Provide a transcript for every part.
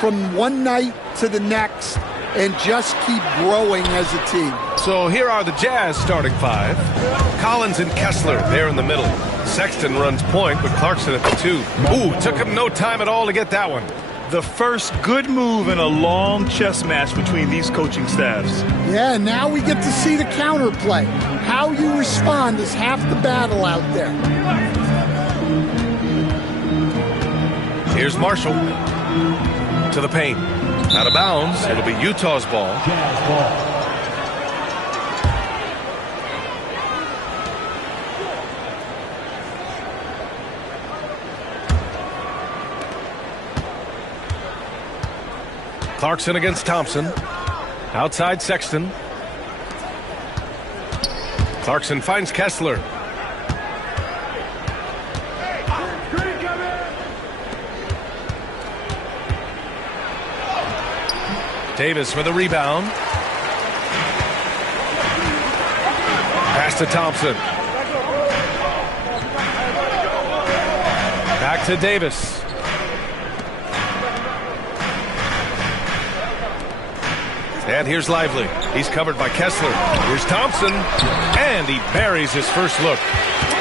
from one night to the next and just keep growing as a team. So here are the Jazz starting five. Collins and Kessler there in the middle. Sexton runs point, but Clarkson at the 2. Ooh, took him no time at all to get that one. The first good move in a long chess match between these coaching staffs. Yeah, now we get to see the counterplay. How you respond is half the battle out there. Here's Marshall to the paint. Out of bounds. It'll be Utah's ball. Clarkson against Thompson. Outside Sexton. Clarkson finds Kessler. Davis with a rebound. Pass to Thompson. Back to Davis. And here's Lively. He's covered by Kessler. Here's Thompson. And he buries his first look.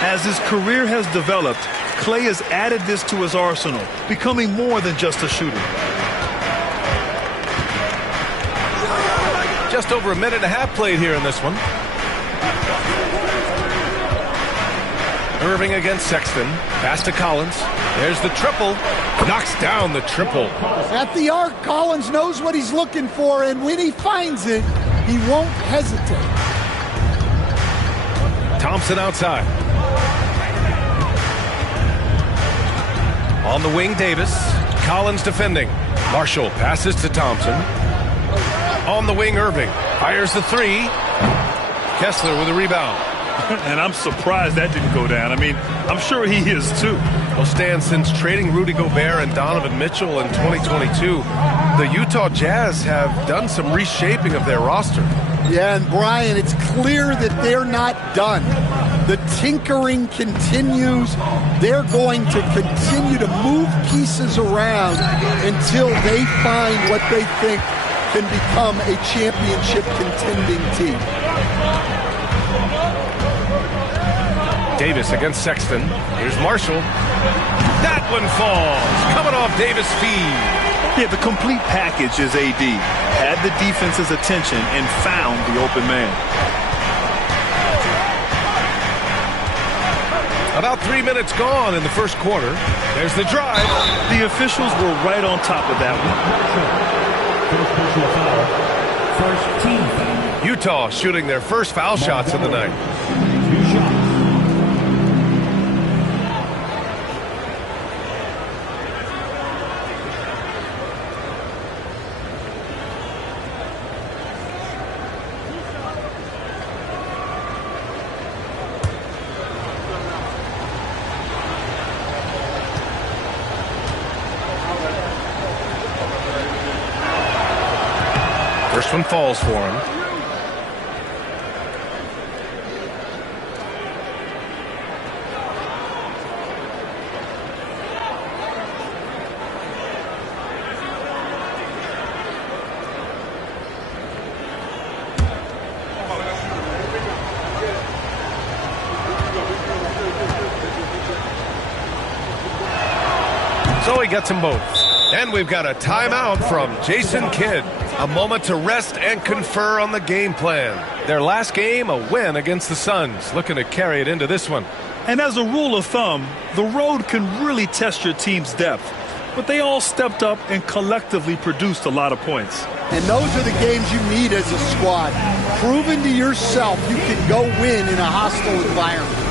As his career has developed, Klay has added this to his arsenal, becoming more than just a shooter. Just over a minute and a half played here in this one. Irving against Sexton. Pass to Collins. There's the triple. Knocks down the triple. At the arc, Collins knows what he's looking for, and when he finds it, he won't hesitate. Thompson outside. On the wing, Davis. Collins defending. Marshall passes to Thompson. On the wing, Irving fires the 3. Kessler with a rebound. And I'm surprised that didn't go down. I mean, I'm sure he is too. Well, Stan, since trading Rudy Gobert and Donovan Mitchell in 2022, the Utah Jazz have done some reshaping of their roster. Yeah, and Brian, it's clear that they're not done. The tinkering continues. They're going to continue to move pieces around until they find what they think can become a championship contending team. Davis against Sexton. Here's Marshall. That one falls. Coming off Davis' feed. Yeah, the complete package is AD. Had the defense's attention and found the open man. About 3 minutes gone in the first quarter. There's the drive. The officials were right on top of that one. First team foul. Utah shooting their first foul shots of the night. First one falls for him. So he gets them both. And we've got a timeout from Jason Kidd. A moment to rest and confer on the game plan. Their last game, a win against the Suns. Looking to carry it into this one. And as a rule of thumb, the road can really test your team's depth. But they all stepped up and collectively produced a lot of points. And those are the games you need as a squad. Proving to yourself you can go win in a hostile environment.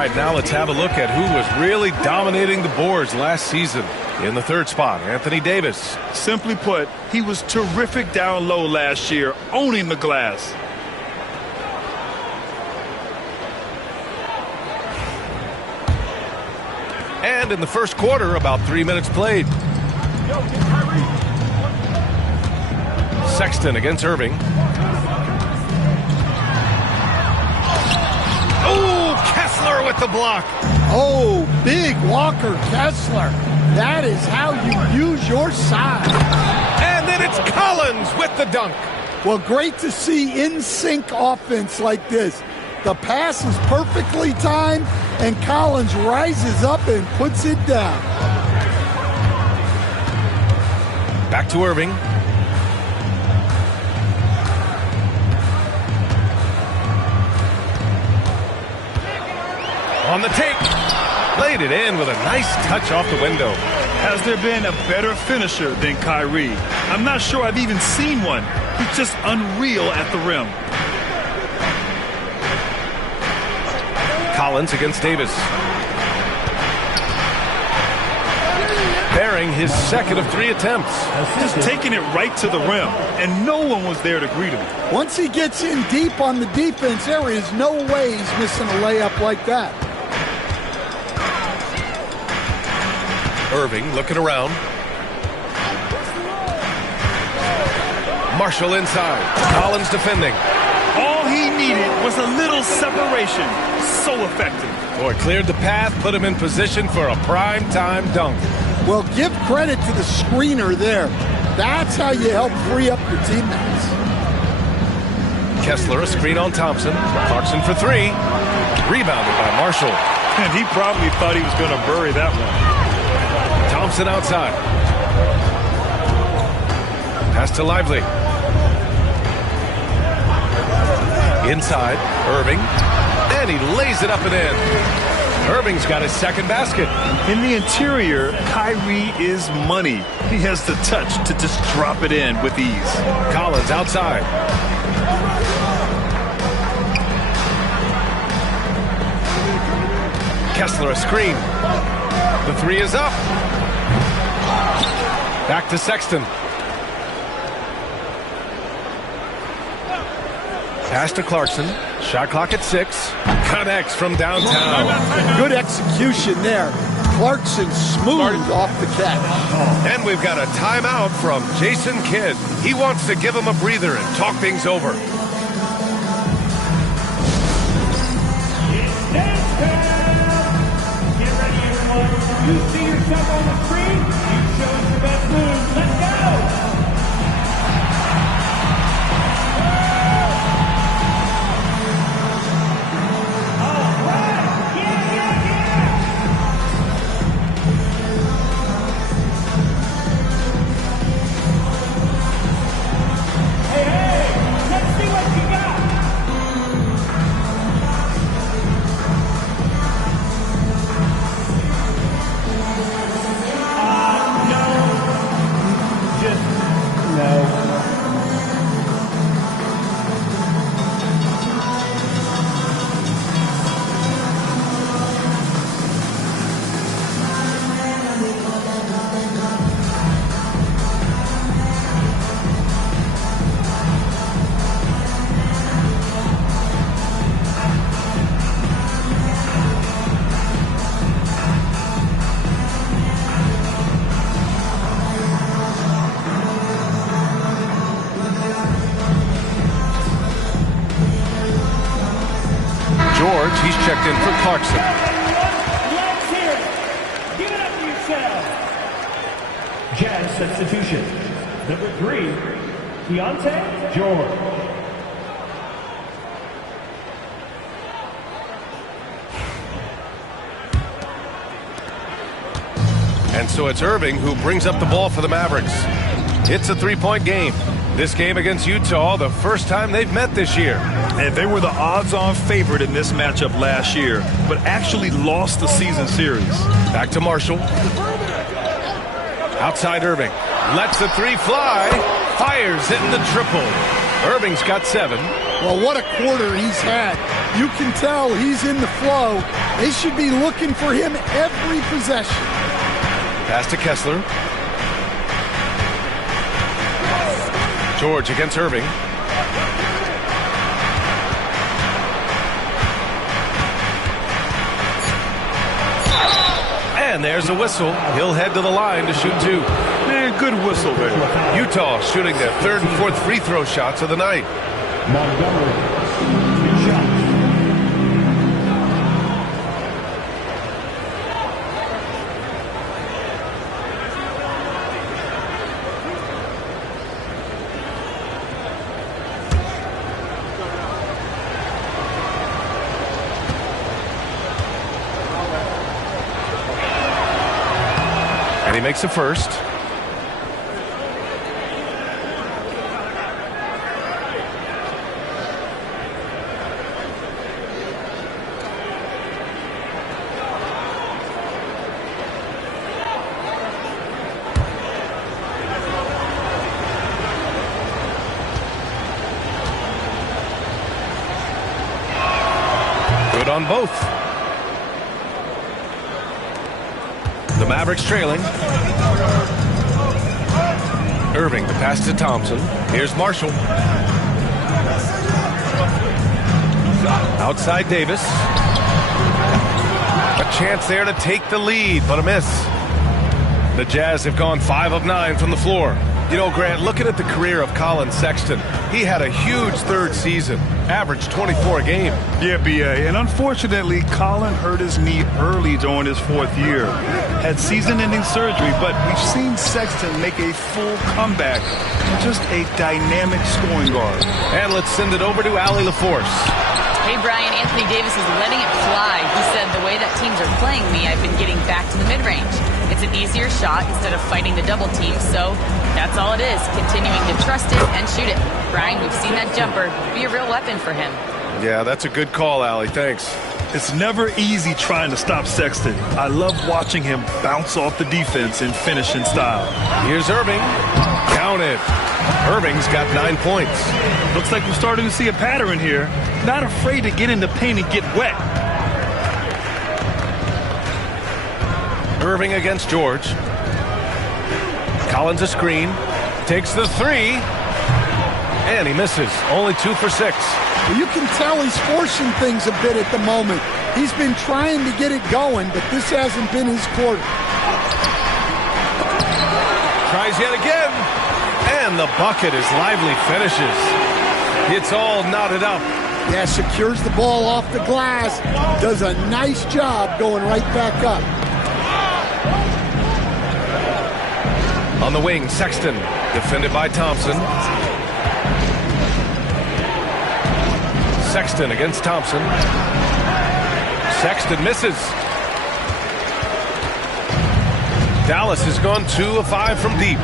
right, now let's have a look at who was really dominating the boards last season. In the third spot, Anthony Davis. Simply put, he was terrific down low last year, owning the glass. And in the first quarter, about 3 minutes played. Sexton against Irving. Oh, Kessler with the block. Oh, big Walker Kessler. That is how you use your size. And then it's Collins with the dunk. Well, great to see in-sync offense like this. The pass is perfectly timed, and Collins rises up and puts it down. Back to Irving. On the take. Laid it in with a nice touch off the window. Has there been a better finisher than Kyrie? I'm not sure I've even seen one. He's just unreal at the rim. Collins against Davis. Bearing his second of 3 attempts. Just taking it right to the rim, and no one was there to greet him. Once he gets in deep on the defense, there is no way he's missing a layup like that. Irving looking around. Marshall inside. Collins defending. All he needed was a little separation. So effective. Boy, cleared the path, put him in position for a prime-time dunk. Well, give credit to the screener there. That's how you help free up your teammates. Kessler, a screen on Thompson. Clarkson for 3. Rebounded by Marshall. And he probably thought he was going to bury that one. Thompson outside. Pass to Lively. Inside, Irving. And he lays it up and in. Irving's got his second basket. In the interior, Kyrie is money. He has the touch to just drop it in with ease. Collins outside. Kessler a screen. The 3 is up. Back to Sexton. Pass to Clarkson. Shot clock at 6. Connects from downtown. Good execution there. Clarkson smooth off the catch. And we've got a timeout from Jason Kidd. He wants to give him a breather and talk things over. Get ready, everyone. You see yourself on the screen. You show us your best moves. Let's go. George, he's checked in for Clarkson. Let's hear it. Give it up for yourself. Jazz substitution. Number 3, Keontae George. And so it's Irving who brings up the ball for the Mavericks. It's a 3-point game. This game against Utah, the first time they've met this year. And they were the odds-on favorite in this matchup last year, but actually lost the season series. Back to Marshall. Outside Irving. Lets the 3 fly. Fires it in the triple. Irving's got 7. Well, what a quarter he's had. You can tell he's in the flow. They should be looking for him every possession. Pass to Kessler. George against Irving. And there's a whistle. He'll head to the line to shoot 2. Man, good whistle there. Utah shooting their 3rd and 4th free throw shots of the night. Montgomery, 2 shots. And he makes the first. Good on both. The Mavericks trailing. Irving, the pass to Thompson. Here's Marshall. Outside Davis. A chance there to take the lead, but a miss. The Jazz have gone 5 of 9 from the floor. You know, Grant, looking at the career of Colin Sexton, he had a huge 3rd season, averaged 24 a game. Yeah, B.A. And unfortunately, Colin hurt his knee early during his 4th year. Had season-ending surgery, but we've seen Sexton make a full comeback and just a dynamic scoring guard. And let's send it over to Allie LaForce. Hey, Brian, Anthony Davis is letting it fly. He said, the way that teams are playing me, I've been getting back to the mid-range. It's an easier shot instead of fighting the double team, so that's all it is, continuing to trust it and shoot it. Brian, we've seen that jumper be a real weapon for him. Yeah, that's a good call, Allie. Thanks. It's never easy trying to stop Sexton. I love watching him bounce off the defense and finish in style. Here's Irving. Count it. Irving's got 9 points. Looks like we're starting to see a pattern here. Not afraid to get in the paint and get wet. Irving against George. Collins a screen. Takes the 3. And he misses. Only 2 for 6. Well, you can tell he's forcing things a bit at the moment. He's been trying to get it going, but this hasn't been his quarter. Tries yet again. And the bucket is lively finishes. It's all knotted up. Yeah, secures the ball off the glass. Does a nice job going right back up. On the wing, Sexton, defended by Thompson. Sexton against Thompson. Sexton misses. Dallas has gone 2 of 5 from deep.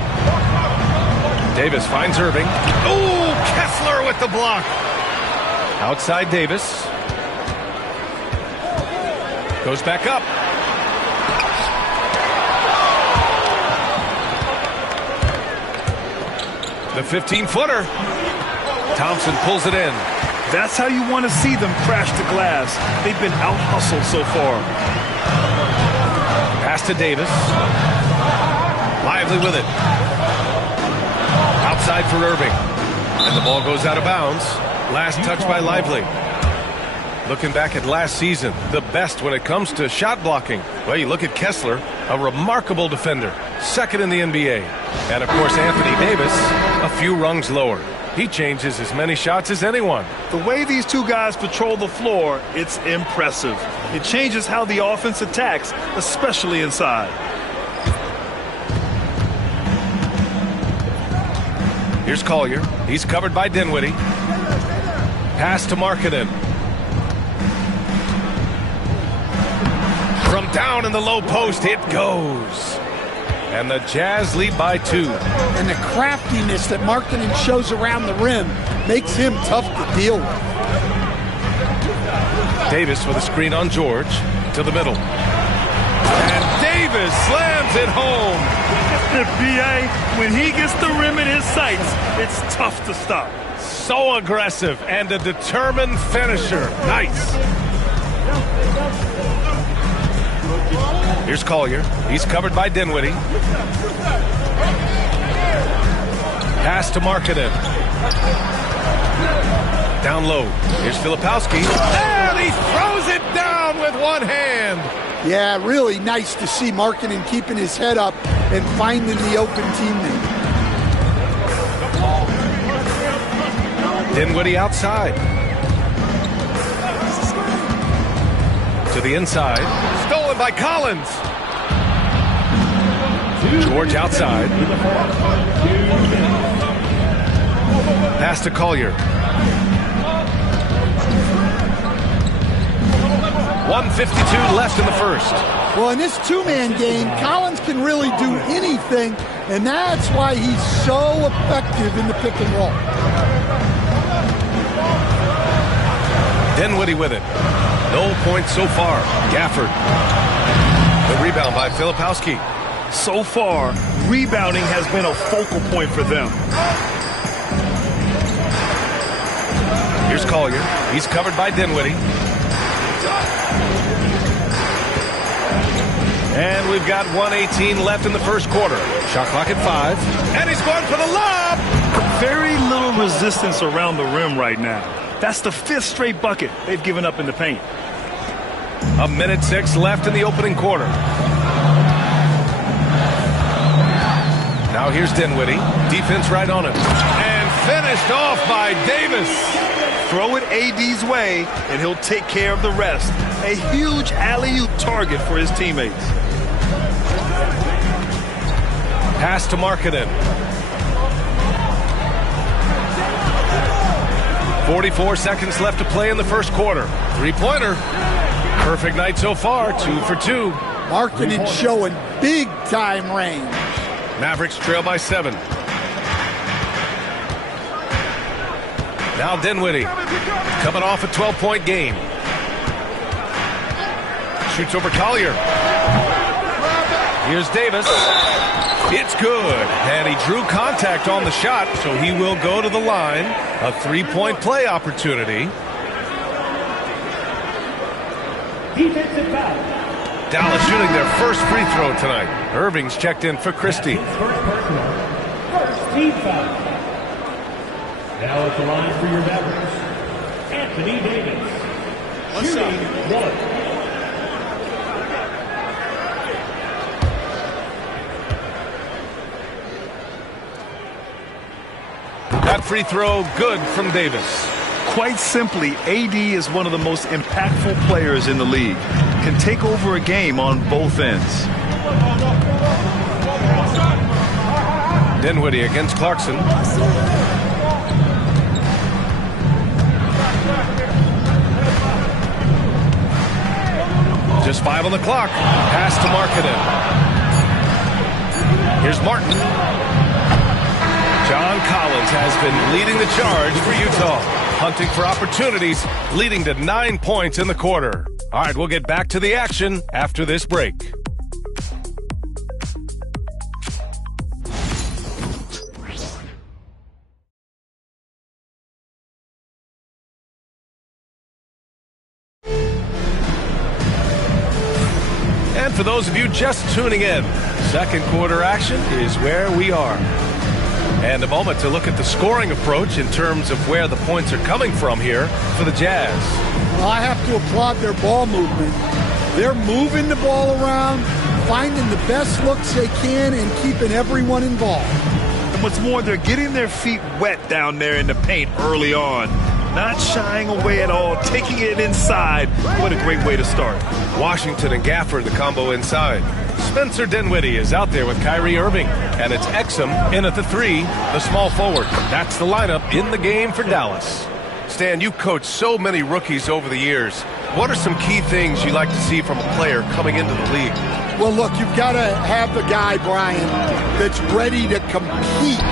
Davis finds Irving. Oh, Kessler with the block. Outside Davis. Goes back up. The 15-footer. Thompson pulls it in. That's how you want to see them crash the glass. They've been out-hustled so far. Pass to Davis. Lively with it. Outside for Irving. And the ball goes out of bounds. Last touch by Lively. Looking back at last season, the best when it comes to shot blocking. Well, you look at Kessler, a remarkable defender, 2nd in the NBA. And, of course, Anthony Davis, a few rungs lower. He changes as many shots as anyone. The way these two guys patrol the floor, it's impressive. It changes how the offense attacks, especially inside. Here's Collier. He's covered by Dinwiddie. Pass to Markkanen. From down in the low post, it goes. And the Jazz lead by 2. And the craftiness that Markkanen shows around the rim makes him tough to deal with. Davis with a screen on George to the middle. And Davis slams it home. B.A., when he gets the rim in his sights, it's tough to stop. So aggressive and a determined finisher. Nice. Here's Collier. He's covered by Dinwiddie. Pass to Markkanen. Down low. Here's Filipowski. And he throws it down with one hand. Yeah, really nice to see Markkanen keeping his head up and finding the open teammate. Dinwiddie outside. To the inside. Stolen by Collins. George outside. Pass to Collier. 1:52 left in the first. Well, in this two-man game, Collins can really do anything, and that's why he's so effective in the pick and roll. Dinwiddie with it. No points so far. Gafford. The rebound by Filipowski. So far, rebounding has been a focal point for them. Here's Collier. He's covered by Dinwiddie. And we've got 1:18 left in the first quarter. Shot clock at 5. And he's going for the lob. Very little resistance around the rim right now. That's the 5th straight bucket they've given up in the paint. 1:06 left in the opening quarter. Now here's Dinwiddie. Defense right on him. And finished off by Davis. Throw it AD's way, and he'll take care of the rest. A huge alley-oop target for his teammates. Pass to Markkanen. 44 seconds left to play in the first quarter. Three-pointer. Perfect night so far. 2 for 2. Markkanen showing big-time range. Mavericks trail by 7. Now Dinwiddie, coming off a 12-point game. Shoots over Collier. Here's Davis. It's good. And he drew contact on the shot, so he will go to the line. A 3-point play opportunity. Defensive foul. Dallas shooting their first free throw tonight. Irving's checked in for Christie. First team foul. Now at the line for your Mavericks, Anthony Davis. Shooting 1. That free throw good from Davis. Quite simply, AD is one of the most impactful players in the league. Can take over a game on both ends. Dinwiddie against Clarkson. Just 5 on the clock. Pass to Markkanen. Here's Martin. John Collins has been leading the charge for Utah. Hunting for opportunities, leading to 9 points in the quarter. All right, we'll get back to the action after this break. And for those of you just tuning in, second quarter action is where we are. And a moment to look at the scoring approach in terms of where the points are coming from here for the Jazz. Well, I have to applaud their ball movement. They're moving the ball around, finding the best looks they can, and keeping everyone involved. And what's more, they're getting their feet wet down there in the paint early on. Not shying away at all, taking it inside. What a great way to start. Washington and Gafford, the combo inside. Spencer Dinwiddie is out there with Kyrie Irving. And it's Exum in at the 3, the small forward. That's the lineup in the game for Dallas. Stan, you've coached so many rookies over the years. What are some key things you like to see from a player coming into the league? Well, look, you've got to have the guy, Brian, that's ready to compete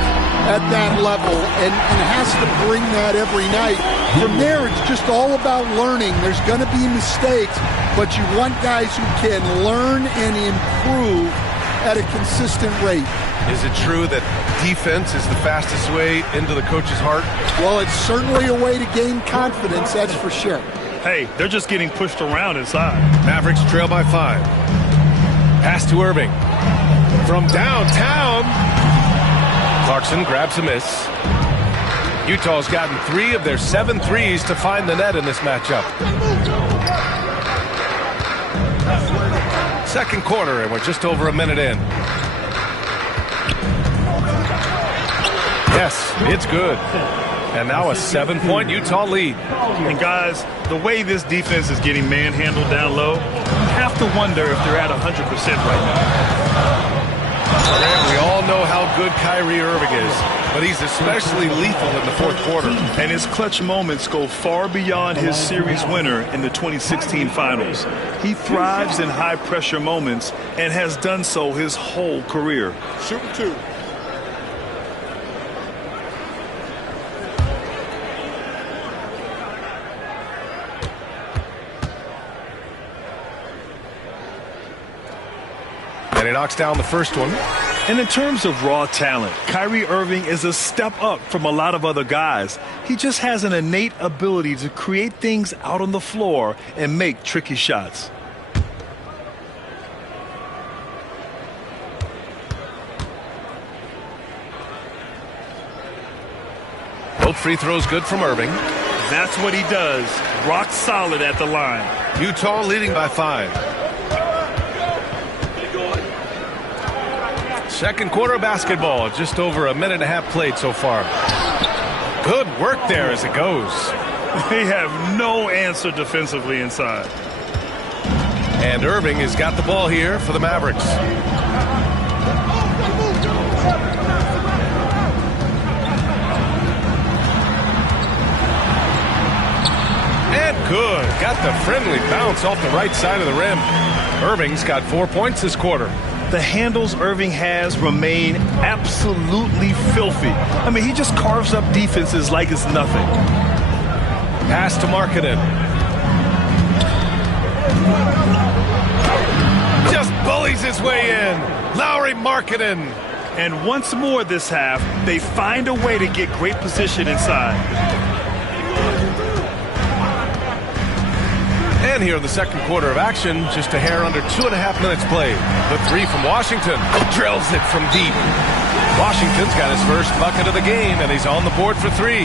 at that level and has to bring that every night. From there, it's just all about learning. There's going to be mistakes, but you want guys who can learn and improve at a consistent rate. Is it true that defense is the fastest way into the coach's heart? Well, it's certainly a way to gain confidence, that's for sure. Hey, they're just getting pushed around inside. Mavericks trail by 5. Pass to Irving. From downtown. Clarkson grabs a miss. Utah's gotten 3 of their 7 threes to find the net in this matchup. Second quarter, and we're just over a minute in. Yes, it's good. And now a 7-point Utah lead. And guys, the way this defense is getting manhandled down low, you have to wonder if they're at 100% right now. We all know how good Kyrie Irving is, but he's especially lethal in the fourth quarter. And his clutch moments go far beyond his series winner in the 2016 finals. He thrives in high-pressure moments and has done so his whole career. Shooting 2. And he knocks down the first one. And in terms of raw talent, Kyrie Irving is a step up from a lot of other guys. He just has an innate ability to create things out on the floor and make tricky shots. Both free throws good from Irving. That's what he does. Rock solid at the line. Utah leading by 5. Second quarter basketball, just over a minute and a half played so far. Good work there as it goes. They have no answer defensively inside. And Irving has got the ball here for the Mavericks. And good. Got the friendly bounce off the right side of the rim. Irving's got 4 points this quarter. The handles Irving has remain absolutely filthy. I mean, he just carves up defenses like it's nothing. Pass to Markkanen. Just bullies his way in. Lauri Markkanen. And once more this half, they find a way to get great position inside. And here in the second quarter of action, just a hair under 2.5 minutes played. The 3 from Washington. Drills it from deep. Washington's got his first bucket of the game, and he's on the board for 3.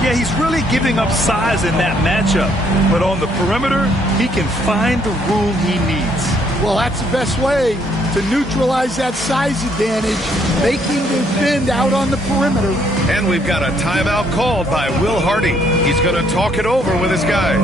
Yeah, he's really giving up size in that matchup. But on the perimeter, he can find the room he needs. Well, that's the best way to neutralize that size advantage, make him defend out on the perimeter. And we've got a timeout called by Will Hardy. He's going to talk it over with his guys.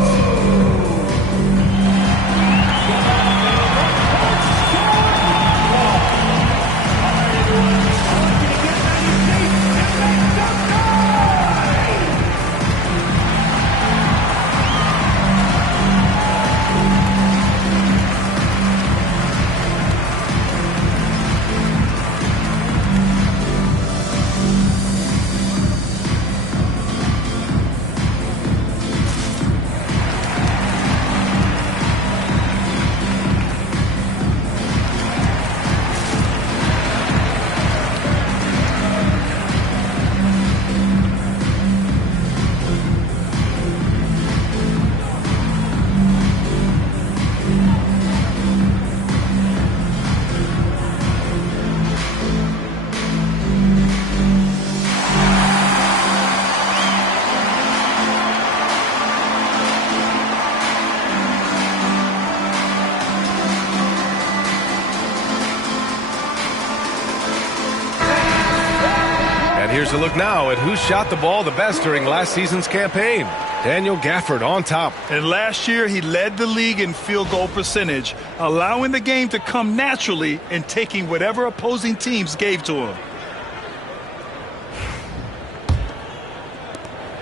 Here's a look now at who shot the ball the best during last season's campaign. Daniel Gafford on top. And last year, he led the league in field goal percentage, allowing the game to come naturally and taking whatever opposing teams gave to him.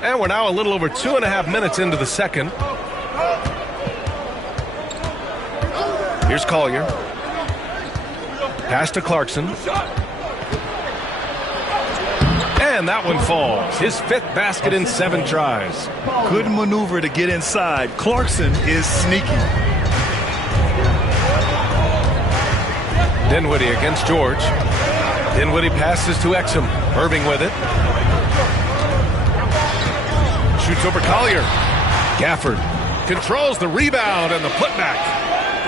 And we're now a little over 2.5 minutes into the second. Here's Collier. Pass to Clarkson. And that one falls. His 5th basket in 7 tries. Good maneuver to get inside. Clarkson is sneaky. Dinwiddie against George. Dinwiddie passes to Exum. Irving with it. Shoots over Collier. Gafford controls the rebound and the putback.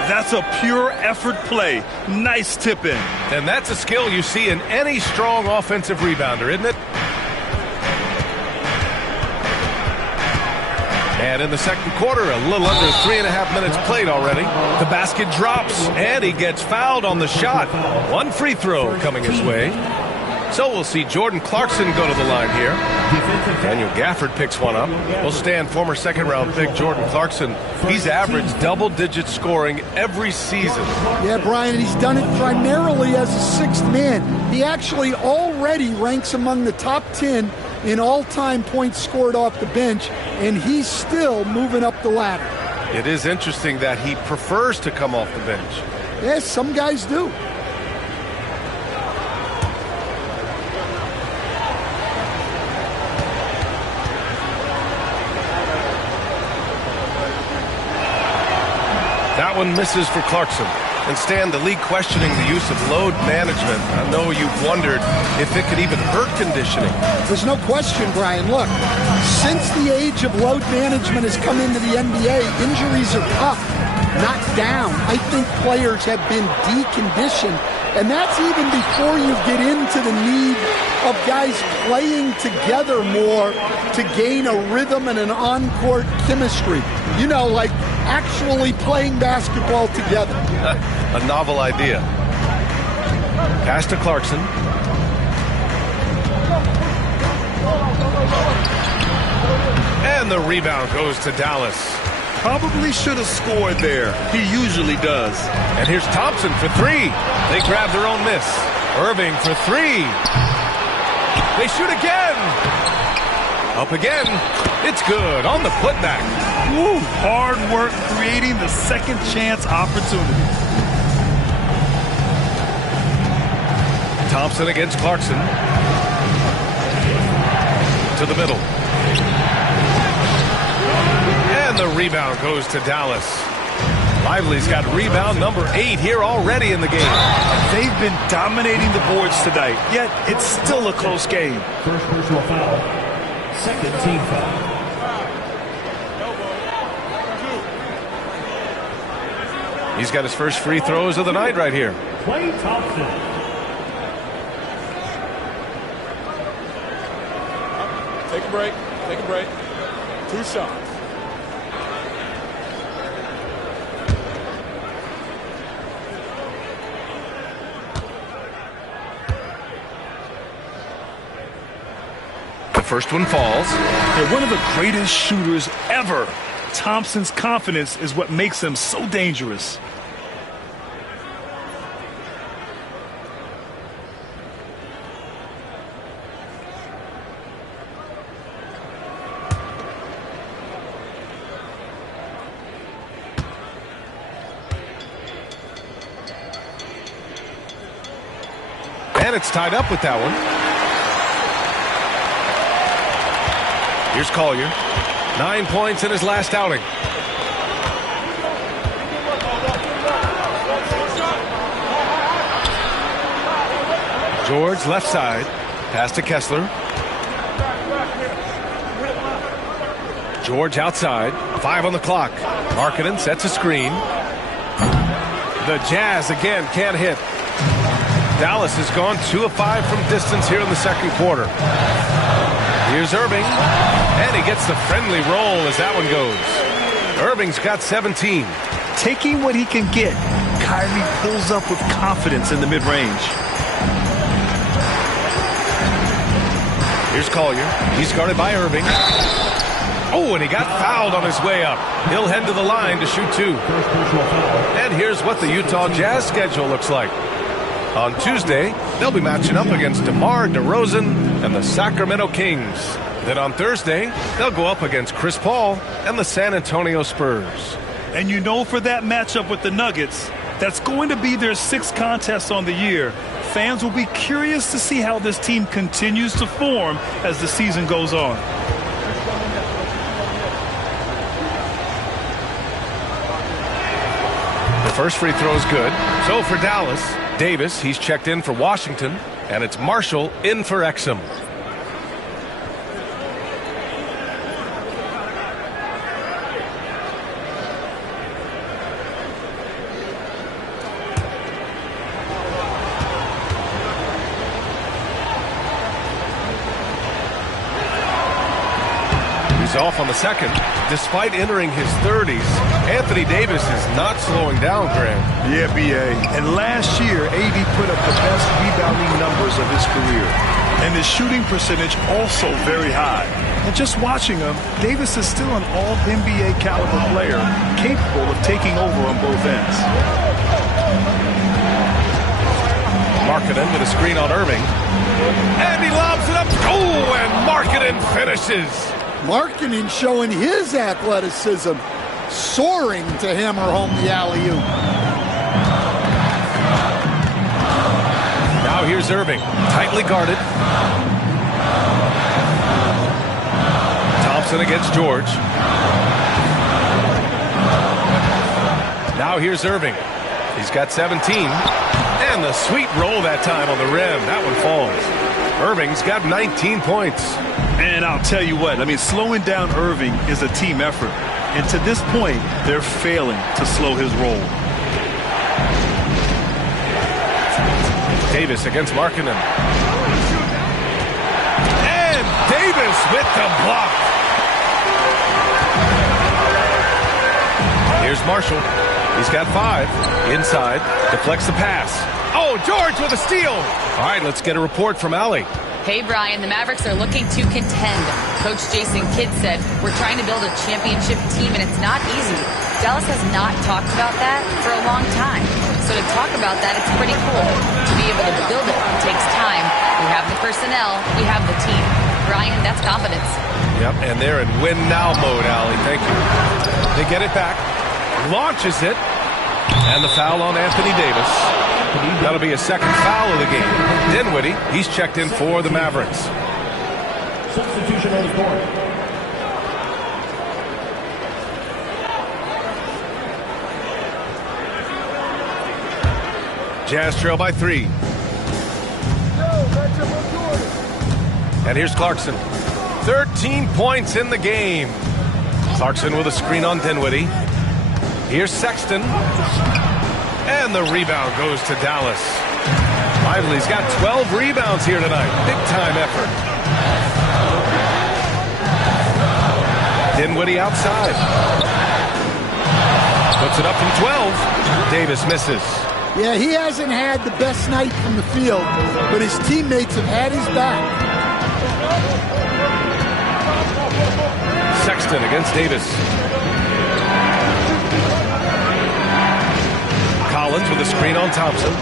That's a pure effort play. Nice tip in. And that's a skill you see in any strong offensive rebounder, isn't it? And in the second quarter, a little under 3.5 minutes played already. The basket drops, and he gets fouled on the shot. One free throw coming his way. So we'll see Jordan Clarkson go to the line here. Daniel Gafford picks one up. We'll stand former second-round pick Jordan Clarkson. He's averaged double-digit scoring every season. Yeah, Brian, he's done it primarily as a sixth man. He actually already ranks among the top 10 in all-time points scored off the bench, and he's still moving up the ladder. It is interesting that he prefers to come off the bench. Yes, some guys do. That one misses for Clarkson. And Stan, the league questioning the use of load management. I know you've wondered if it could even hurt conditioning. There's no question, Brian. Look, since the age of load management has come into the NBA, injuries are up, not down. I think players have been deconditioned, and that's even before you get into the need of guys playing together more to gain a rhythm and an on-court chemistry. You know, like actually playing basketball together. A novel idea. Pass to Clarkson. And the rebound goes to Dallas. Probably should have scored there. He usually does. And here's Thompson for three. They grab their own miss. Irving for three. They shoot again. Up again. It's good on the putback. Woo, hard work creating the second chance opportunity. Thompson against Clarkson. To the middle. And the rebound goes to Dallas. Lively's got rebound number 8 here already in the game. They've been dominating the boards tonight, yet it's still a close game. First personal foul. Second team foul. He's got his first free throws of the night right here. Klay Thompson. Take a break. Take a break. 2 shots. The first one falls. They're one of the greatest shooters ever. Thompson's confidence is what makes him so dangerous. And it's tied up with that one. Here's Collier. 9 points in his last outing. George left side. Pass to Kessler. George outside. 5 on the clock. Markkanen sets a screen. The Jazz again can't hit. Dallas has gone 2 of 5 from distance here in the second quarter. Here's Irving, and he gets the friendly roll as that one goes. Irving's got 17. Taking what he can get, Kyrie pulls up with confidence in the mid-range. Here's Collier. He's guarded by Irving. Oh, and he got fouled on his way up. He'll head to the line to shoot 2. And here's what the Utah Jazz schedule looks like. On Tuesday, they'll be matching up against DeMar DeRozan and the Sacramento Kings. Then on Thursday, they'll go up against Chris Paul and the San Antonio Spurs. And you know, for that matchup with the Nuggets, that's going to be their 6th contest on the year. Fans will be curious to see how this team continues to form as the season goes on. The first free throw is good. So for Dallas, Davis, he's checked in for Washington. And it's Marshall in for Exum. Off on the second. Despite entering his 30s, Anthony Davis is not slowing down, Grant. Yeah, B.A. And last year, AD put up the best rebounding numbers of his career. And his shooting percentage also very high. And just watching him, Davis is still an all-NBA caliber player, capable of taking over on both ends. Markkanen with a screen on Irving. And he lobs it up. Oh, and Markkanen finishes. Markkanen showing his athleticism, soaring to hammer home the alley-oop. Now here's Irving, tightly guarded. Thompson against George. Now here's Irving. He's got 17. And the sweet roll that time on the rim. That one falls. Irving's got 19 points. And I'll tell you what, I mean, slowing down Irving is a team effort. And to this point, they're failing to slow his roll. Davis against Markkanen. And Davis with the block. Here's Marshall. He's got 5. Inside. Deflects the pass. Oh, George with a steal. All right, let's get a report from Allie. Hey, Brian, the Mavericks are looking to contend. Coach Jason Kidd said, we're trying to build a championship team, and it's not easy. Dallas has not talked about that for a long time. So to talk about that, it's pretty cool. To be able to build it takes time. We have the personnel. We have the team. Brian, that's confidence. Yep, and they're in win-now mode, Allie. Thank you. They get it back. Launches it. And the foul on Anthony Davis. That'll be a second foul of the game. Dinwiddie, he's checked in for the Mavericks. Substitution on the court. Jazz trail by 3. And here's Clarkson. 13 points in the game. Clarkson with a screen on Dinwiddie. Here's Sexton. And the rebound goes to Dallas. Lively's got 12 rebounds here tonight. Big time effort. Dinwiddie outside. Puts it up from 12. Davis misses. Yeah, he hasn't had the best night from the field, but his teammates have had his back. Sexton against Davis. Collins with a screen on Thompson.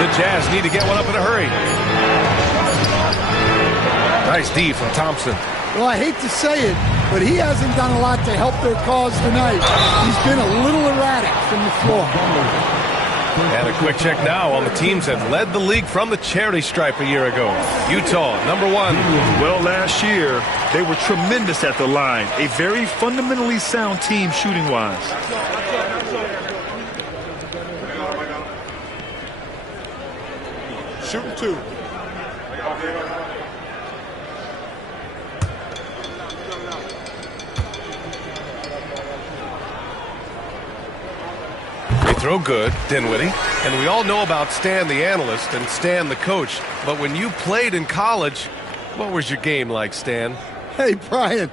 The Jazz need to get one up in a hurry. Nice D from Thompson. Well, I hate to say it, but he hasn't done a lot to help their cause tonight. He's been a little erratic from the floor. And a quick check now on the teams that led the league from the charity stripe a year ago. Utah, number 1. Well, last year, they were tremendous at the line. A very fundamentally sound team shooting-wise. Shooting 2. Throw good, Dinwiddie. And we all know about Stan the analyst and Stan the coach. But when you played in college, what was your game like, Stan? Hey, Brian,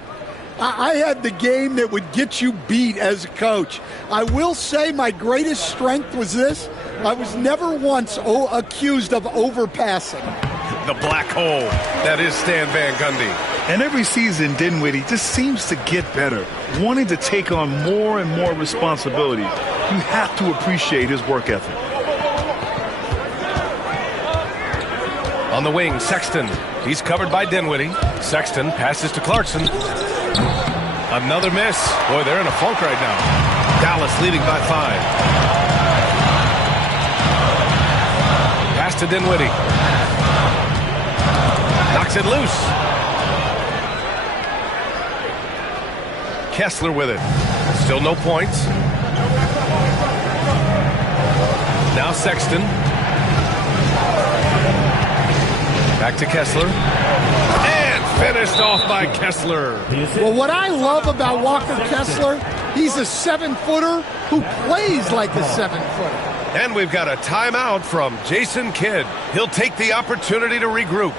I had the game that would get you beat as a coach. I will say my greatest strength was this. I was never once accused of overpassing. The black hole. That is Stan Van Gundy. And every season, Dinwiddie just seems to get better, wanting to take on more and more responsibility. You have to appreciate his work ethic. On the wing, Sexton. He's covered by Dinwiddie. Sexton passes to Clarkson. Another miss. Boy, they're in a funk right now. Dallas leading by 5. Pass to Dinwiddie. Knocks it loose. Kessler with it. Still no points. Now Sexton. Back to Kessler. And finished off by Kessler. Well, what I love about Walker Kessler, he's a 7-footer who plays like a 7-footer. And we've got a timeout from Jason Kidd. He'll take the opportunity to regroup.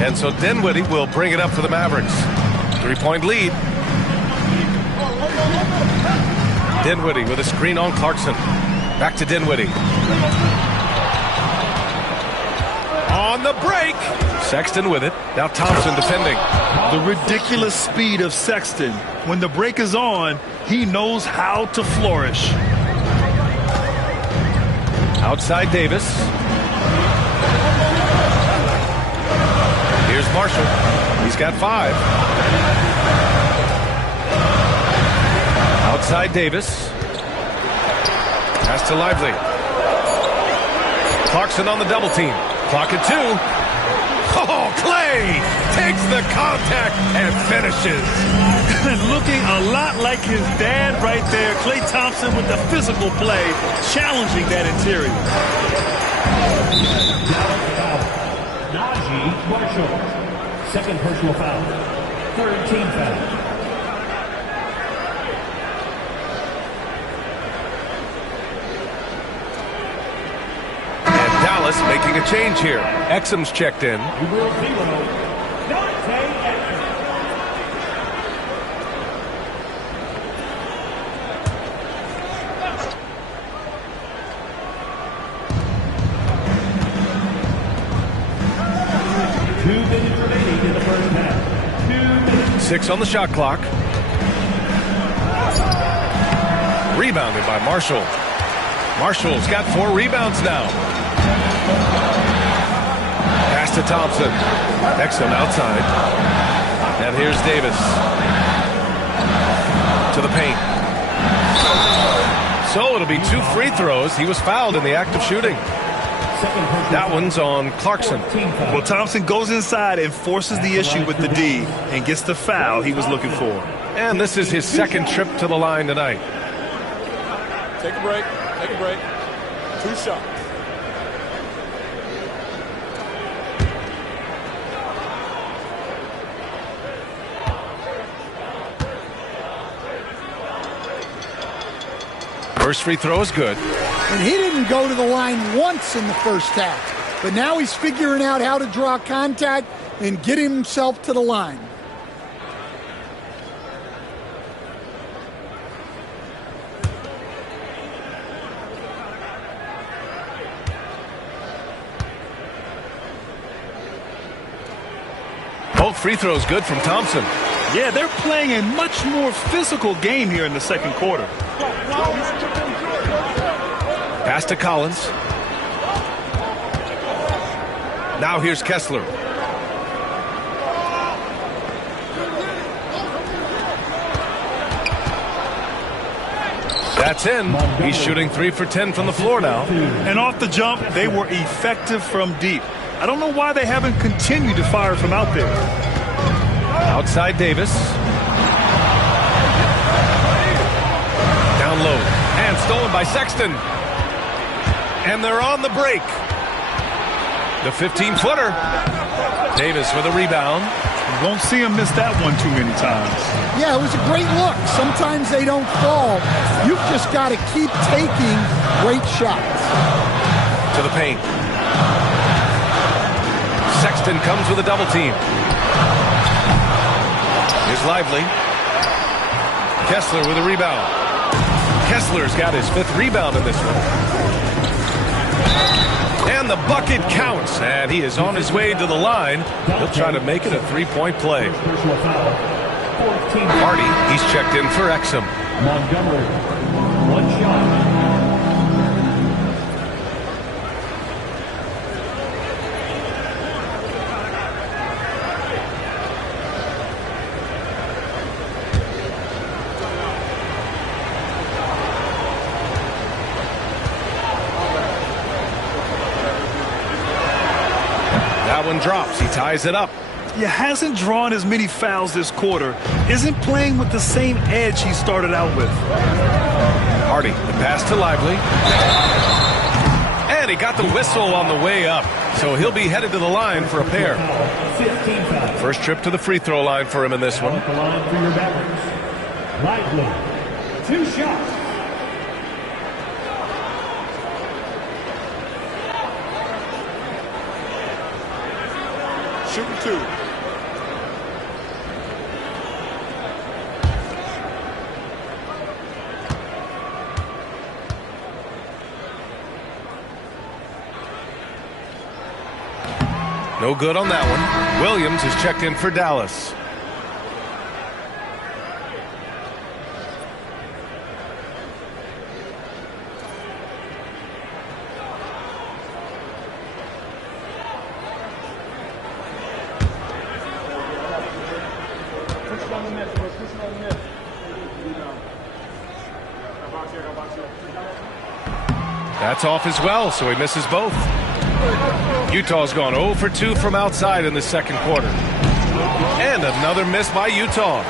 And so Dinwiddie will bring it up for the Mavericks. 3-point lead. Dinwiddie with a screen on Clarkson. Back to Dinwiddie. On the break. Sexton with it. Now Thompson defending. The ridiculous speed of Sexton. When the break is on, he knows how to flourish. Outside Davis. Here's Marshall. He's got 5. Outside Davis. Pass to Lively. Clarkson on the double team. Clock at 2. Oh, Clay takes the contact and finishes. Looking a lot like his dad right there. Klay Thompson with the physical play, challenging that interior. Najee Marshall. Second personal foul. Third team foul. And Dallas making a change here. Exum's checked in. Number 0, Dante Exum. In the first half. 2 minutes. 6 on the shot clock. Rebounded by Marshall. Marshall's got 4 rebounds now. Pass to Thompson. Exum outside. And here's Davis. To the paint. So it'll be 2 free throws. He was fouled in the act of shooting. That one's on Clarkson. Well, Thompson goes inside and forces the issue with the D and gets the foul he was looking for. And this is his second trip to the line tonight. Take a break. Take a break. 2 shots. First free throw is good. And he didn't go to the line once in the first half. But now he's figuring out how to draw contact and get himself to the line. Both free throws good from Thompson. Yeah, they're playing a much more physical game here in the second quarter. Pass to Collins. Now here's Kessler. That's in. He's shooting 3 for 10 from the floor now. And off the jump, they were effective from deep. I don't know why they haven't continued to fire from out there. Outside Davis. Down low. And stolen by Sexton. And they're on the break. The 15-footer. Davis with a rebound. You won't see him miss that one too many times. Yeah, it was a great look. Sometimes they don't fall. You've just got to keep taking great shots. To the paint. Sexton comes with a double team. Here's Lively. Kessler with a rebound. Kessler's got his 5th rebound in this one. And the bucket counts, and he is on his way to the line. He'll try to make it a 3-point play. Hardy, he's checked in for Exum. Montgomery, 1 shot. That one drops. He ties it up. He hasn't drawn as many fouls this quarter. Isn't playing with the same edge he started out with. Hardy, the pass to Lively. And he got the whistle on the way up. So he'll be headed to the line for a pair. First trip to the free throw line for him in this one. At the line for your Mavericks. Lively, 2 shots. Shooting 2. No good on that one. Williams is checked in for Dallas. That's off as well, so he misses both. Utah's gone 0 for 2 from outside in the second quarter. And another miss by Utah.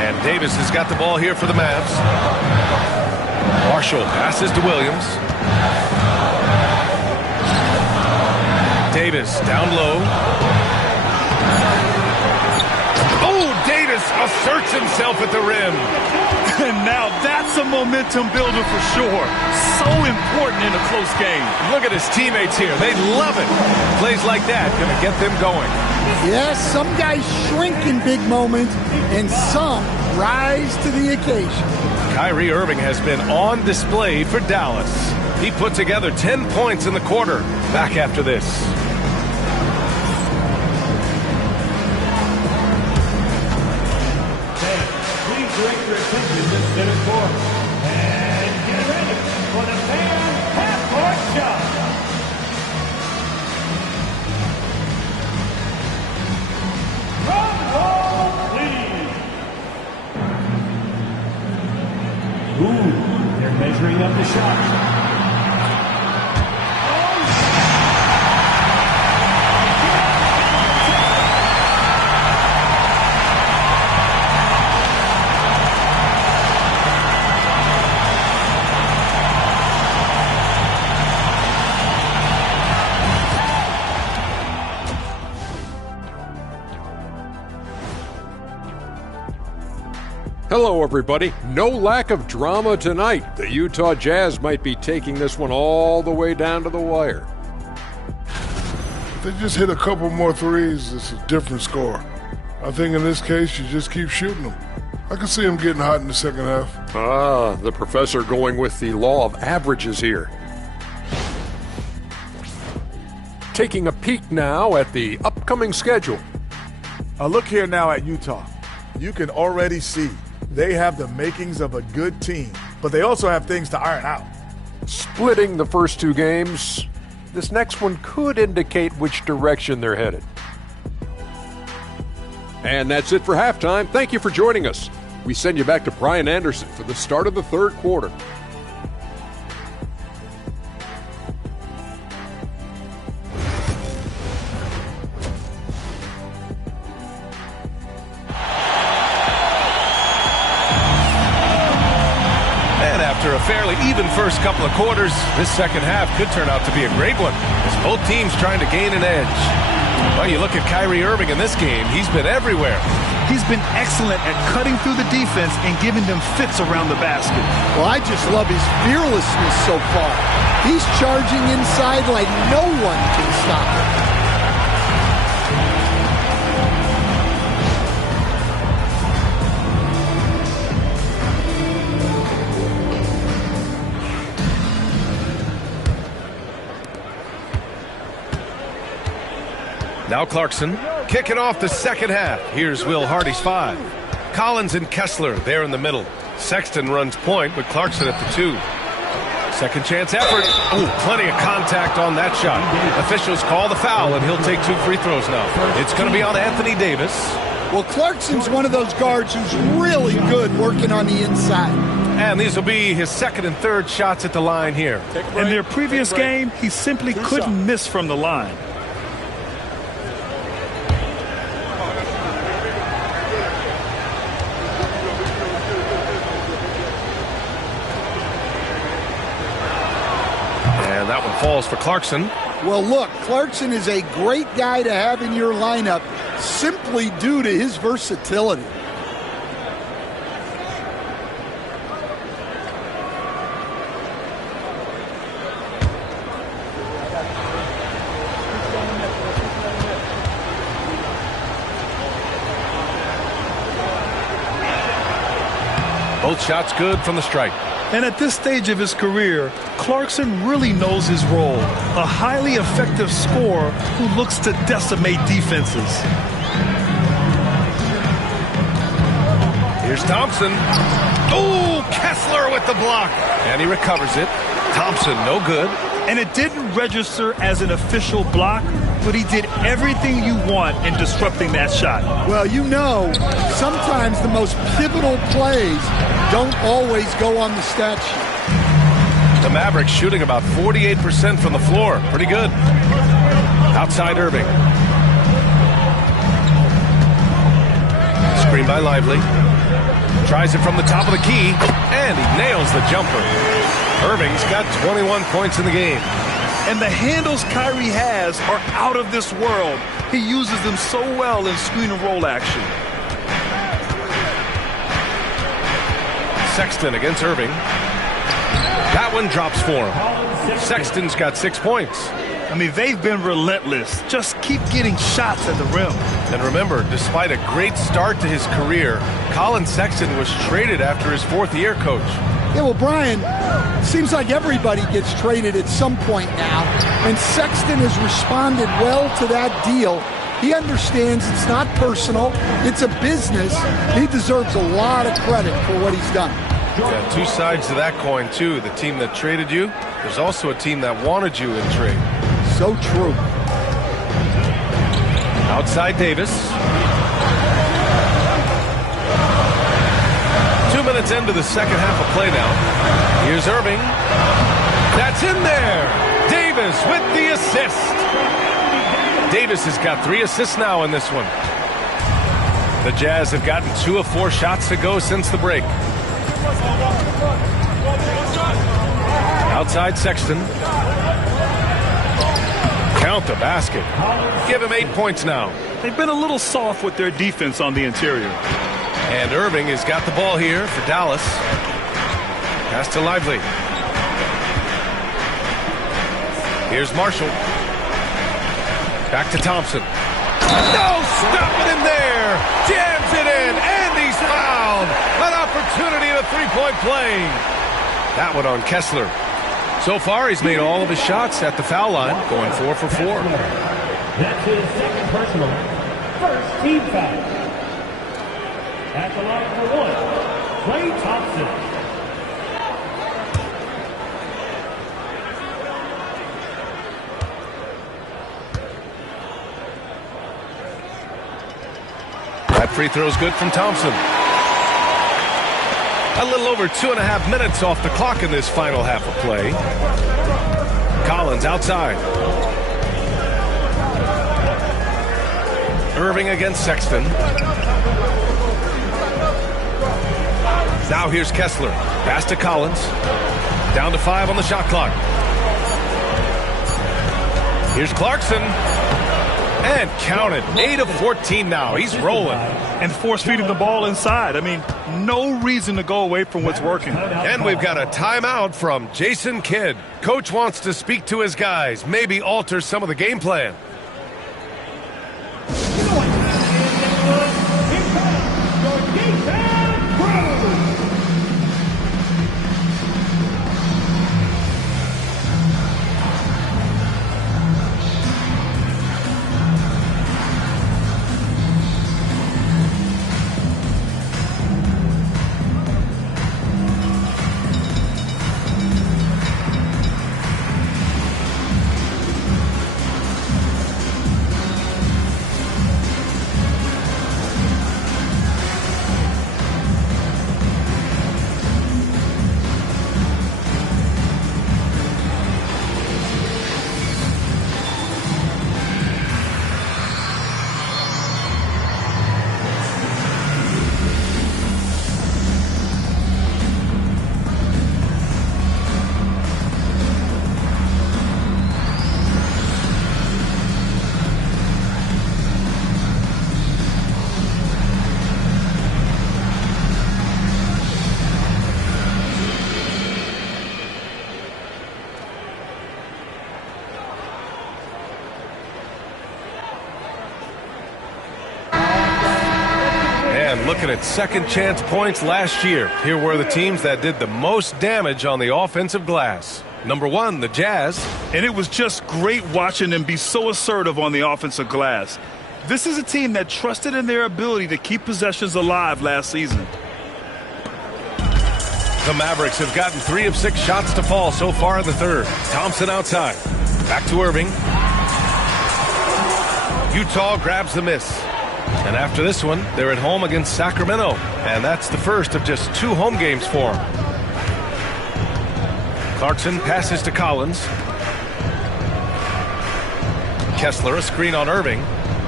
And Davis has got the ball here for the Mavs. Marshall passes to Williams. Davis down low. Oh, Davis asserts himself at the rim. And now that's a momentum builder for sure. So important in a close game. Look at his teammates here. They love it. Plays like that going to get them going. Yes, some guys shrink in big moments, and some rise to the occasion. Kyrie Irving has been on display for Dallas. He put together 10 points in the quarter. Back after this. Please direct your attention to the center court. And get ready for the fan half-court shot. Drum roll, please. Ooh, they're measuring up the shot. Hello, everybody. No lack of drama tonight. The Utah Jazz might be taking this one all the way down to the wire. If they just hit a couple more threes, it's a different score. I think in this case, you just keep shooting them. I can see them getting hot in the second half. Ah, the professor going with the law of averages here. Taking a peek now at the upcoming schedule. Look here now at Utah. You can already see they have the makings of a good team, but they also have things to iron out. Splitting the first 2 games, this next one could indicate which direction they're headed. And that's it for halftime. Thank you for joining us. We send you back to Brian Anderson for the start of the third quarter. After a fairly even first couple of quarters, this second half could turn out to be a great one as both teams trying to gain an edge. Well, you look at Kyrie Irving in this game, he's been everywhere. He's been excellent at cutting through the defense and giving them fits around the basket. Well, I just love his fearlessness so far. He's charging inside like no one can stop him. Now Clarkson kicking off the second half. Here's Will Hardy's 5. Collins and Kessler there in the middle. Sexton runs point with Clarkson at the 2. Second chance effort. Oh, plenty of contact on that shot. Officials call the foul, and he'll take 2 free throws now. It's going to be on Anthony Davis. Well, Clarkson's one of those guards who's really good working on the inside. And these will be his second and third shots at the line here. In their previous game, he simply couldn't miss from the line. That one falls for Clarkson. Well, look, Clarkson is a great guy to have in your lineup simply due to his versatility. Both shots good from the stripe. And at this stage of his career, Clarkson really knows his role. A highly effective scorer who looks to decimate defenses. Here's Thompson. Oh, Kessler with the block. And he recovers it. Thompson, no good. And it didn't register as an official block, but he did everything you want in disrupting that shot. Well, you know, sometimes the most pivotal plays don't always go on the stat sheet. The Mavericks shooting about 48% from the floor. Pretty good. Outside Irving. Screen by Lively. Tries it from the top of the key, and he nails the jumper. Irving's got 21 points in the game. And the handles Kyrie has are out of this world. He uses them so well in screen and roll action. Sexton against Irving. That one drops for him. Sexton's got 6 points. I mean, they've been relentless. Just keep getting shots at the rim. And remember, despite a great start to his career, Colin Sexton was traded after his 4th year, Coach. Yeah, well, Brian, seems like everybody gets traded at some point now, and Sexton has responded well to that deal. He understands it's not personal, it's a business. He deserves a lot of credit for what he's done. Got 2 sides to that coin, too. The team that traded you, there's also a team that wanted you in trade. So true. Outside Davis. 2 minutes into the second half of play now. Here's Irving. That's in there. Davis with the assist. Davis has got 3 assists now in this one. The Jazz have gotten 2 of 4 shots to go since the break. Outside Sexton. Count the basket. Give him 8 points now. They've been a little soft with their defense on the interior. And Irving has got the ball here for Dallas. Pass to Lively. Here's Marshall. Back to Thompson. No, stop it in there. Jams it in, and he's fouled. An opportunity at a 3-point play. That one on Kessler. So far, he's made all of his shots at the foul line, going 4 for 4. That's his second personal. First team foul. At the line for 1, Klay Thompson. That free throw is good from Thompson. A little over 2.5 minutes off the clock in this final half of play. Collins outside. Irving against Sexton. Now here's Kessler. Pass to Collins. Down to 5 on the shot clock. Here's Clarkson. And counted. 8 of 14 now. He's rolling. And force-feeding the ball inside. I mean, no reason to go away from what's working. And we've got a timeout from Jason Kidd. Coach wants to speak to his guys, maybe alter some of the game plan. Looking at second chance points last year. Here were the teams that did the most damage on the offensive glass. Number 1, the Jazz. And it was just great watching them be so assertive on the offensive glass. This is a team that trusted in their ability to keep possessions alive last season. The Mavericks have gotten 3 of 6 shots to fall so far in the third. Thompson outside. Back to Irving. Utah grabs the miss. And after this one, they're at home against Sacramento. And that's the first of just 2 home games for them. Clarkson passes to Collins. Kessler, a screen on Irving.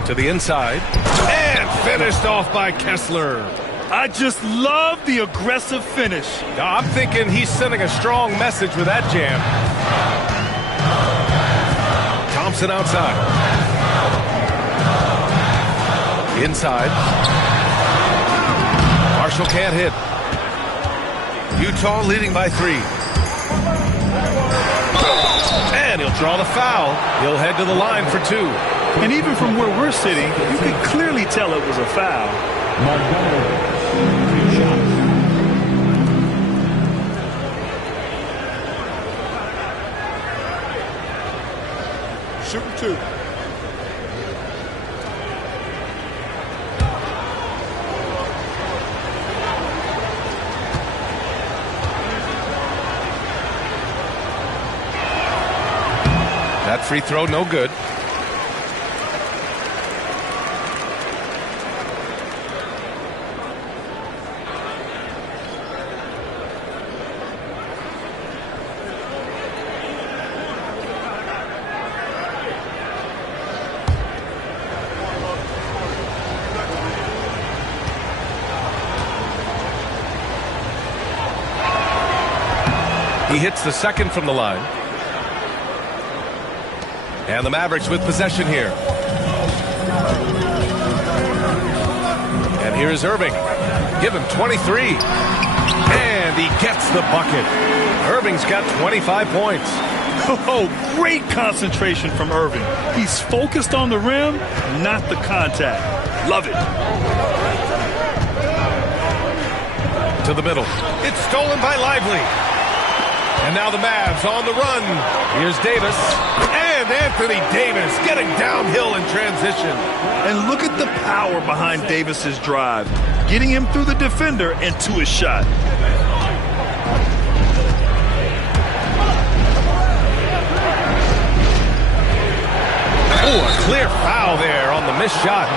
To the inside. And finished off by Kessler. I just love the aggressive finish. I'm thinking he's sending a strong message with that jam. Thompson outside. Inside. Marshall can't hit. Utah leading by 3. And he'll draw the foul. He'll head to the line for 2. And even from where we're sitting, you can clearly tell it was a foul. Shooting 2. That free throw, no good. He hits the second from the line. And the Mavericks with possession here. And here is Irving. Give him 23. And he gets the bucket. Irving's got 25 points. Oh, great concentration from Irving. He's focused on the rim, not the contact. Love it. To the middle. It's stolen by Lively. And now the Mavs on the run. Here's Davis. And Anthony Davis getting downhill in transition. And look at the power behind Davis's drive. Getting him through the defender and to his shot. Oh, a clear foul there on the missed shot.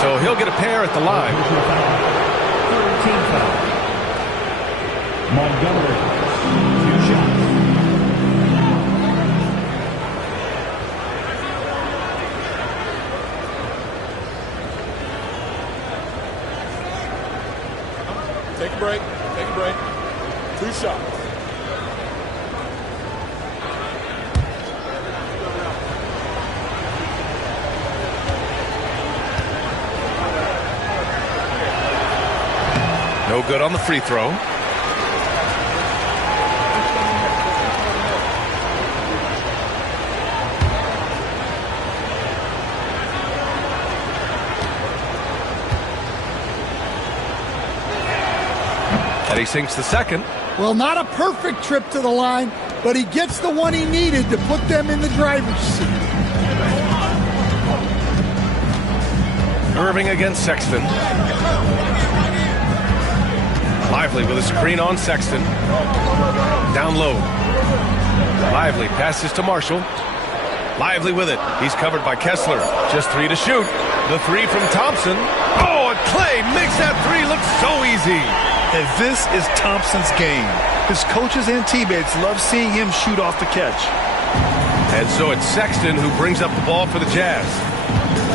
So he'll get a pair at the line. Montgomery, 2 shots. Take a break. Take a break. 2 shots. No good on the free throw. And he sinks the second. Well, not a perfect trip to the line, but he gets the one he needed to put them in the driver's seat. Irving against Sexton. Lively with a screen on Sexton. Down low. Lively passes to Marshall. Lively with it. He's covered by Kessler. Just 3 to shoot. The 3 from Thompson. Oh, and Clay makes that 3 look so easy. And this is Thompson's game. His coaches and teammates love seeing him shoot off the catch. And so it's Sexton who brings up the ball for the Jazz.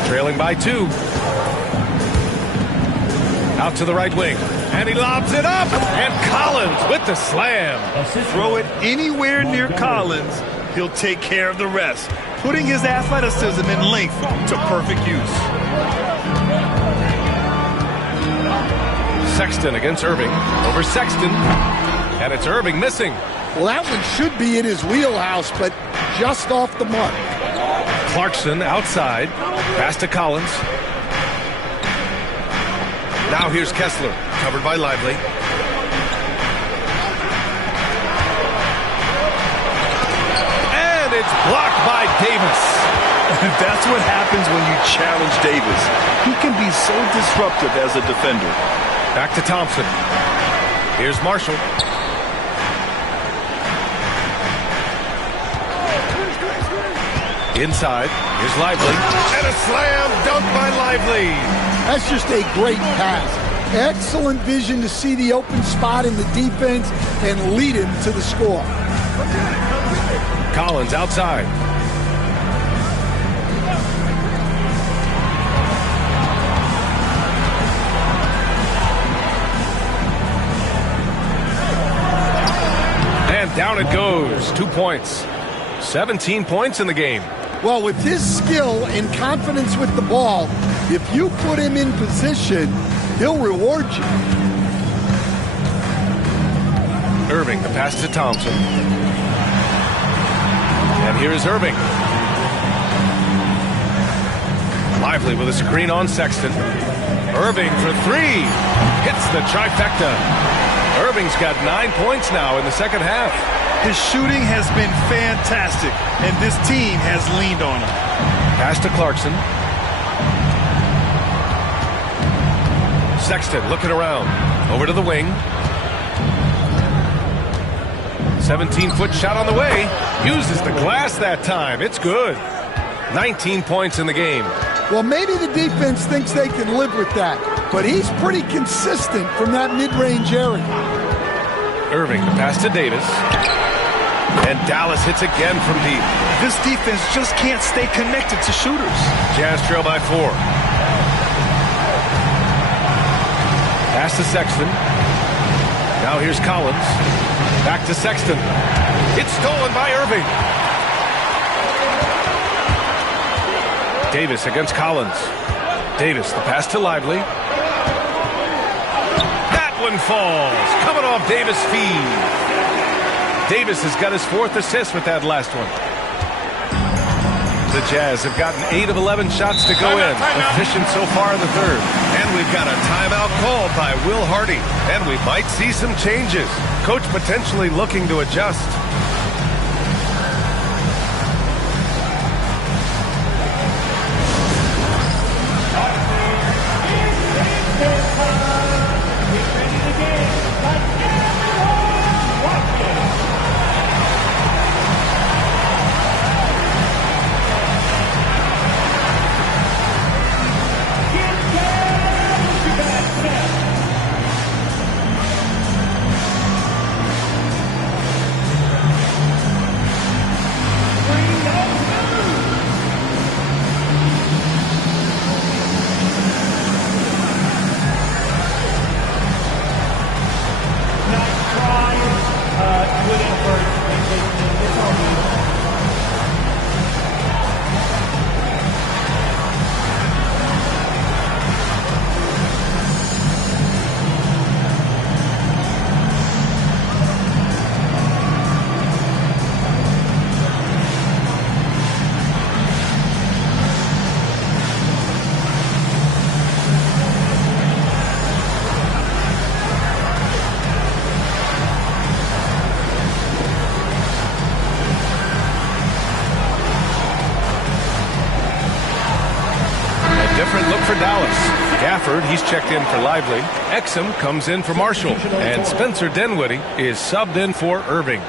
Trailing by 2. Out to the right wing. And he lobs it up. And Collins with the slam. Throw it anywhere near Collins, he'll take care of the rest, putting his athleticism and length to perfect use. Sexton against Irving. Over Sexton. And it's Irving missing. Well, that one should be in his wheelhouse, but just off the mark. Clarkson outside. Pass to Collins. Now here's Kessler. Covered by Lively. And it's blocked by Davis. That's what happens when you challenge Davis. He can be so disruptive as a defender. Back to Thompson. Here's Marshall. Inside. Here's Lively. And a slam dunk by Lively. That's just a great pass. Excellent vision to see the open spot in the defense and lead him to the score. Collins outside. And down it goes. 2 points. 17 points in the game. Well, with his skill and confidence with the ball, if you put him in position, he'll reward you. Irving, the pass to Thompson. And here is Irving. Lively with a screen on Sexton. Irving for 3. Hits the trifecta. Irving's got 9 points now in the second half. His shooting has been fantastic, and this team has leaned on him. Pass to Clarkson. Sexton looking around. Over to the wing. 17-foot shot on the way. Uses the glass that time. It's good. 19 points in the game. Well, maybe the defense thinks they can live with that, but he's pretty consistent from that mid-range area. Irving, the pass to Davis. And Dallas hits again from deep. This defense just can't stay connected to shooters. Jazz trail by 4. Pass to Sexton. Now here's Collins. Back to Sexton. It's stolen by Irving. Davis against Collins. Davis, the pass to Lively. That one falls. Coming off Davis' feed. Davis has got his 4th assist with that last one. The Jazz have gotten 8 of 11 shots to go in. Efficient so far in the third. And we've got a timeout called by Will Hardy. And we might see some changes. Coach potentially looking to adjust. for Dallas. Gafford, he's checked in for Lively. Exum comes in for Marshall. And Spencer Dinwiddie is subbed in for Irving.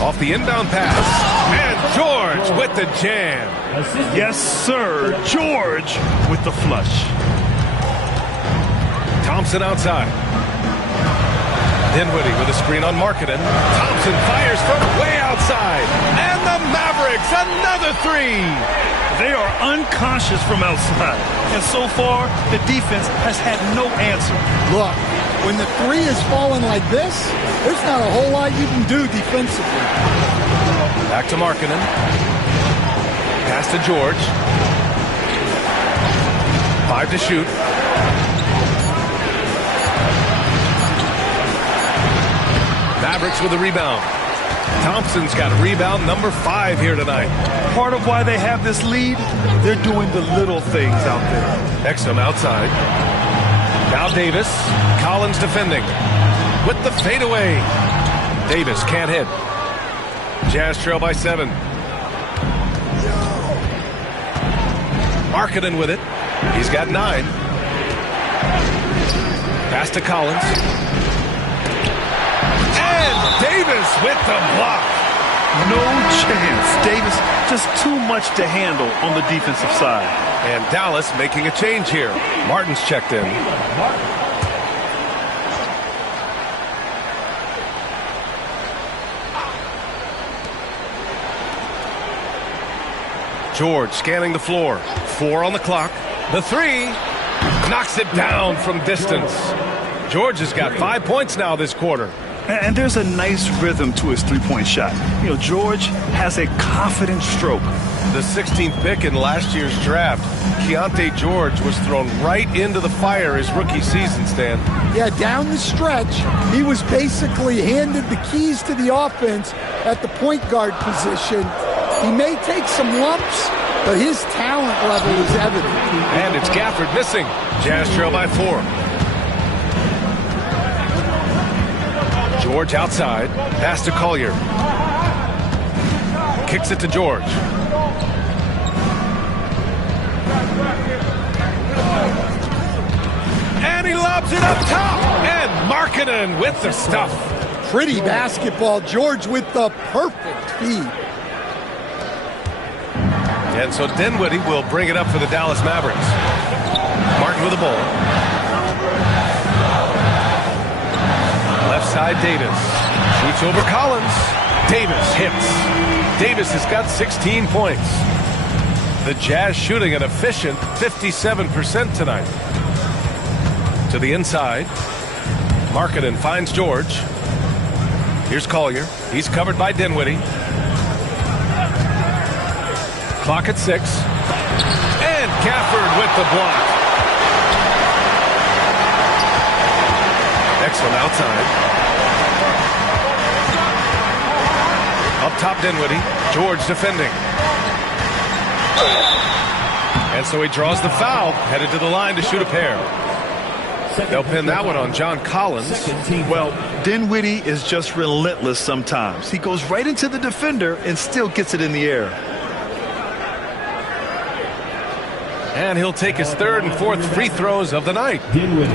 Off the inbound pass. And George with the jam. Yes, sir. George with the flush. Thompson outside. Dinwiddie with a screen on Markkanen. Thompson fires from way outside. And the Mavericks, another three. They are unconscious from outside. And so far, the defense has had no answer. Look, when the three is falling like this, there's not a whole lot you can do defensively. Back to Markkanen. Pass to George. 5 to shoot. Mavericks with a rebound. Thompson's got rebound number 5 here tonight. Part of why they have this lead, they're doing the little things out there. Exum outside. Now Davis. Collins defending. With the fadeaway. Davis can't hit. Jazz trail by 7. Markkanen with it. He's got 9. Pass to Collins. And Davis with the block. No chance. Davis just too much to handle on the defensive side. And Dallas making a change here. Martin's checked in. George scanning the floor. 4 on the clock. The 3 knocks it down from distance. George has got 5 points now this quarter. And there's a nice rhythm to his three-point shot. You know, George has a confident stroke. The 16th pick in last year's draft, Keontae George was thrown right into the fire his rookie season, Stan. Yeah, down the stretch, he was basically handed the keys to the offense at the point guard position. He may take some lumps, but his talent level is evident. And it's Gafford missing. Jazz trail by 4. George outside. Pass to Collier. Kicks it to George. And he lobs it up top. And Markkanen with the stuff. Pretty basketball. George with the perfect feed. And so Dinwiddie will bring it up for the Dallas Mavericks. Martin with the ball. Left side, Davis. Shoots over Collins. Davis hits. Davis has got 16 points. The Jazz shooting an efficient 57% tonight. To the inside. Markkanen finds George. Here's Collier. He's covered by Dinwiddie. Clock at 6. And Gafford with the block. Excellent outside. Up top Dinwiddie. George defending. And so he draws the foul. Headed to the line to shoot a pair. They'll pin that one on John Collins. Well, Dinwiddie is just relentless sometimes. He goes right into the defender and still gets it in the air. And he'll take his 3rd and 4th free throws of the night. Dinwiddie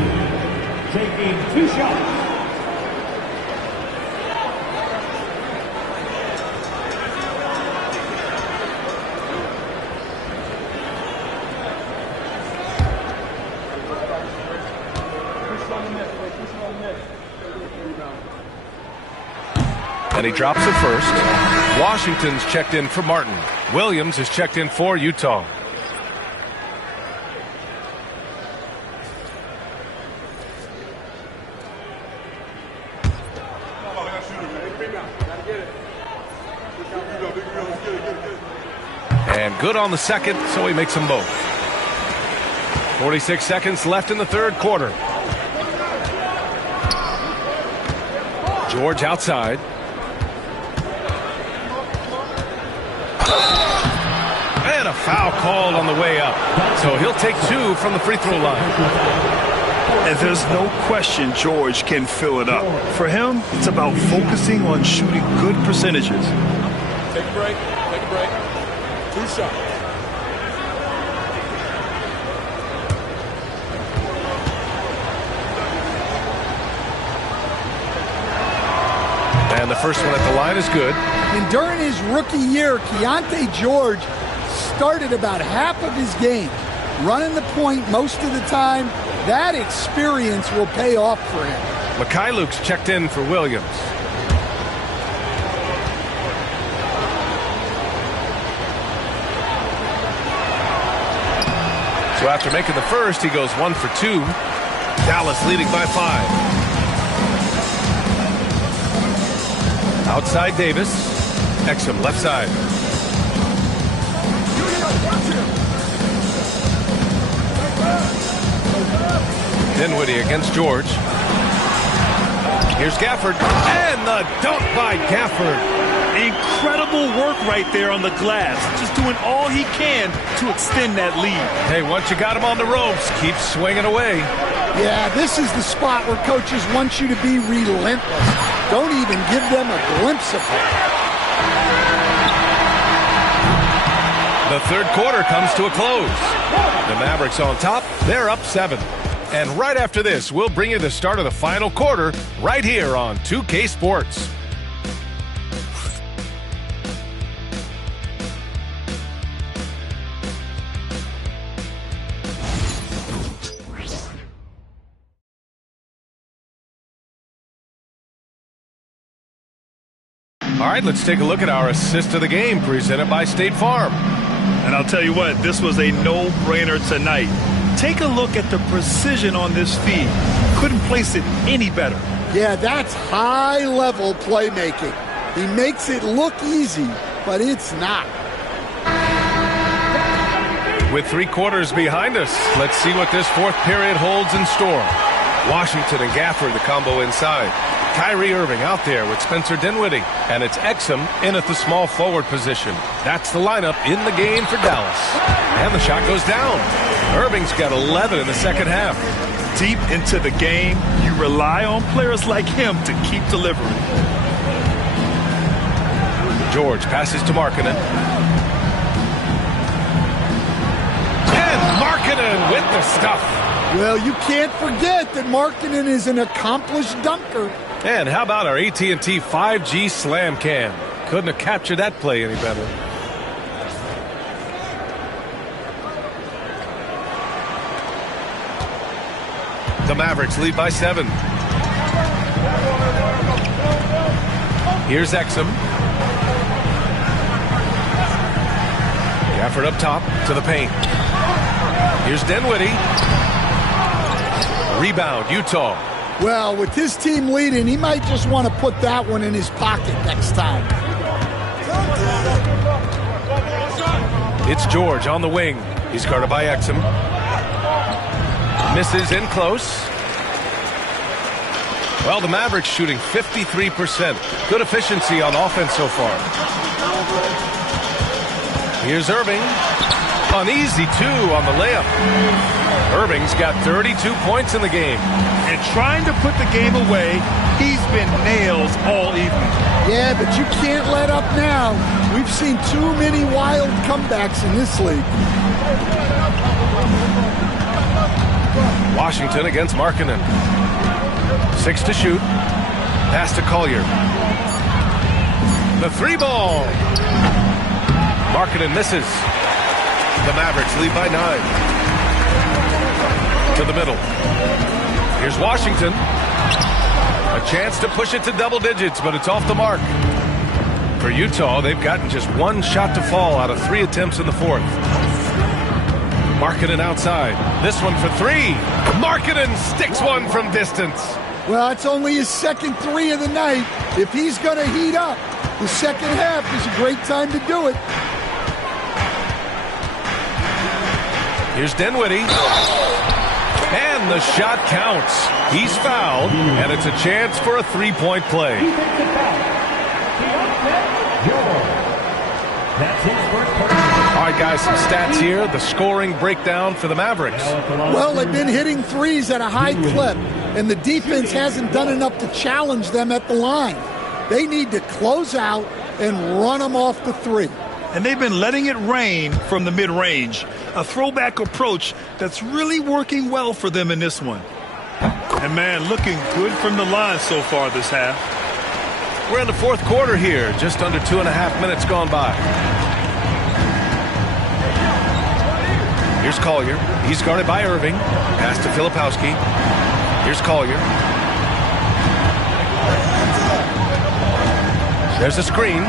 taking 2 shots. And he drops it first. Washington's checked in for Martin. Williams is checked in for Utah. And good on the second, so he makes them both. 46 seconds left in the 3rd quarter. George outside. And a foul called on the way up. So he'll take 2 from the free throw line. And there's no question George can fill it up. For him, it's about focusing on shooting good percentages. Take a break. Take a break. 2 shots. And the first one at the line is good. And during his rookie year, Keontae George started about half of his game, running the point most of the time. That experience will pay off for him. Mikhailuk's checked in for Williams. So after making the first, he goes 1 for 2. Dallas leading by 5. Outside Davis. Exum left side. Dinwiddie against George. Here's Gafford. And the dunk by Gafford. Incredible work right there on the glass. Just doing all he can to extend that lead. Hey, once you got him on the ropes, keep swinging away. Yeah, this is the spot where coaches want you to be relentless. Don't even give them a glimpse of it. The third quarter comes to a close. The Mavericks on top. They're up 7. And right after this, we'll bring you the start of the final quarter right here on 2K Sports. All right, let's take a look at our assist of the game presented by State Farm. And I'll tell you what, this was a no-brainer tonight. Take a look at the precision on this feed. Couldn't place it any better. Yeah, that's high-level playmaking. He makes it look easy, but it's not. With 3 quarters behind us, let's see what this fourth period holds in store. Washington and Gafford, the combo inside. Kyrie Irving out there with Spencer Dinwiddie. And it's Exum in at the small forward position. That's the lineup in the game for Dallas. And the shot goes down. Irving's got 11 in the second half. Deep into the game, you rely on players like him to keep delivering. George passes to Markkanen. And Markkanen with the stuff. Well, you can't forget that Markkanen is an accomplished dunker. And how about our AT&T 5G Slam Cam? Couldn't have captured that play any better. The Mavericks lead by 7. Here's Exum. Gafford up top to the paint. Here's Dinwiddie. Rebound, Utah. Well, with his team leading, he might just want to put that one in his pocket next time. It's George on the wing. He's guarded by Exum. Misses in close. Well, the Mavericks shooting 53%. Good efficiency on offense so far. Here's Irving. An easy 2 on the layup. Irving's got 32 points in the game. And trying to put the game away, he's been nails all evening. Yeah, but you can't let up now. We've seen too many wild comebacks in this league. Washington against Markkanen. 6 to shoot. Pass to Collier. The 3 ball. Markkanen misses. The Mavericks lead by 9. To the middle. Here's Washington. A chance to push it to double digits, but it's off the mark. For Utah, they've gotten just 1 shot to fall out of 3 attempts in the fourth. Markkanen outside. This one for 3. Markkanen sticks one from distance. Well, it's only his second 3 of the night. If he's going to heat up, the second half is a great time to do it. Here's Dinwiddie. And the shot counts. He's fouled, and it's a chance for a 3-point play. That's his first person. All right, guys, some stats here. The scoring breakdown for the Mavericks. Well, they've been hitting threes at a high clip, and the defense hasn't done enough to challenge them at the line. They need to close out and run them off the three. And they've been letting it rain from the mid-range. A throwback approach that's really working well for them in this one. And, man, looking good from the line so far this half. We're in the fourth quarter here. Just under 2.5 minutes gone by. Here's Collier. He's guarded by Irving. Pass to Filipowski. Here's Collier. There's a screen.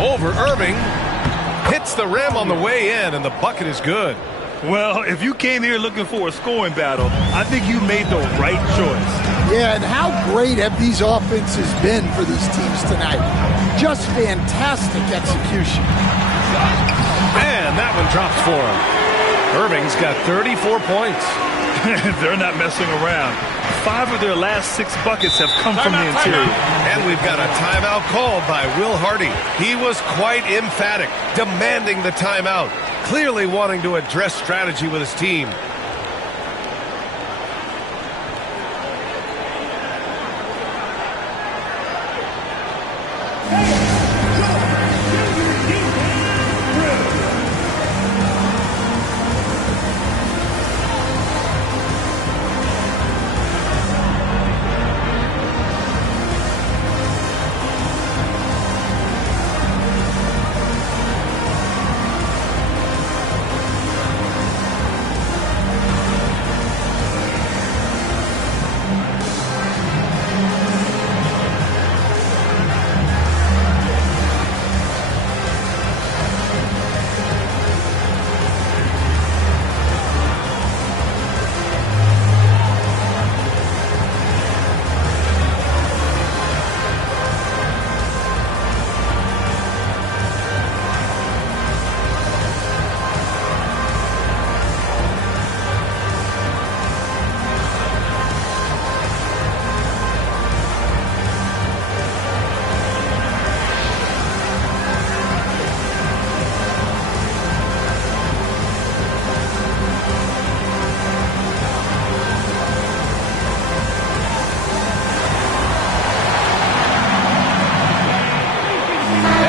Over Irving. Hits the rim on the way in, and the bucket is good. Well, if you came here looking for a scoring battle, I think you made the right choice. Yeah, and how great have these offenses been for these teams tonight? Just fantastic execution. And that one drops for him. Irving's got 34 points. They're not messing around. 5 of their last 6 buckets have come from the interior. And we've got a timeout called by Will Hardy. He was quite emphatic, demanding the timeout, clearly wanting to address strategy with his team.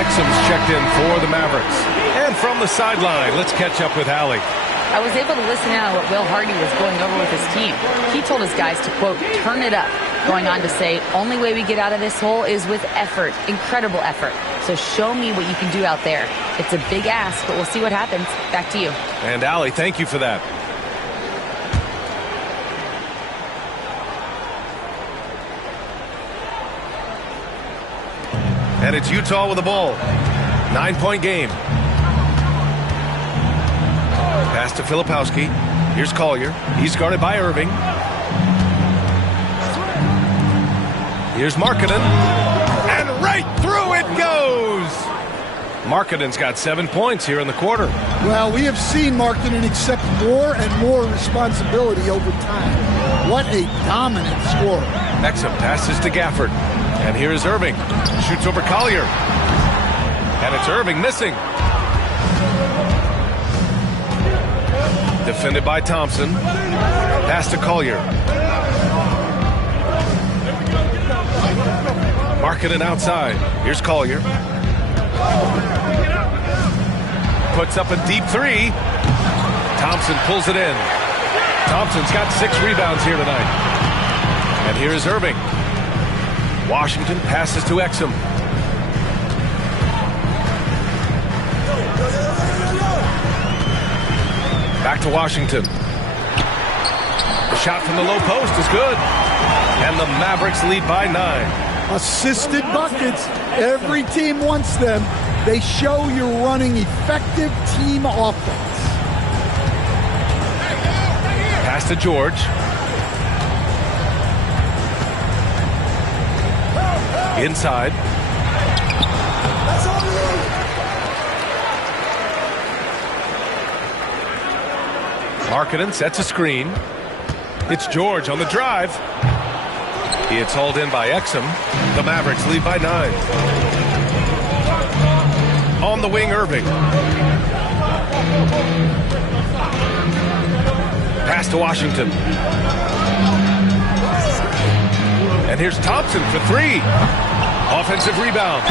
Exum's checked in for the Mavericks. And from the sideline, let's catch up with Allie. I was able to listen in on what Will Hardy was going over with his team. He told his guys to, quote, turn it up, going on to say, only way we get out of this hole is with effort, incredible effort. So show me what you can do out there. It's a big ask, but we'll see what happens. Back to you. And Allie, thank you for that. And it's Utah with the ball. 9-point game. Pass to Filipowski. Here's Collier. He's guarded by Irving. Here's Markkanen. And right through it goes! Markkanen's got 7 points here in the quarter. Well, we have seen Markkanen accept more and more responsibility over time. What a dominant scorer. Exum passes to Gafford. And here is Irving. Shoots over Collier. And it's Irving missing. Defended by Thompson. Pass to Collier. Markkanen outside. Here's Collier. Puts up a deep three. Thompson pulls it in. Thompson's got 6 rebounds here tonight. And here is Irving. Washington passes to Exum. Back to Washington. The shot from the low post is good. And the Mavericks lead by 9. Assisted buckets. Every team wants them. They show you're running effective team offense. Pass to George. Inside. Markkanen sets a screen. It's George on the drive. It's hauled in by Exum. The Mavericks lead by 9. On the wing, Irving. Pass to Washington. And here's Thompson for three. Offensive rebound.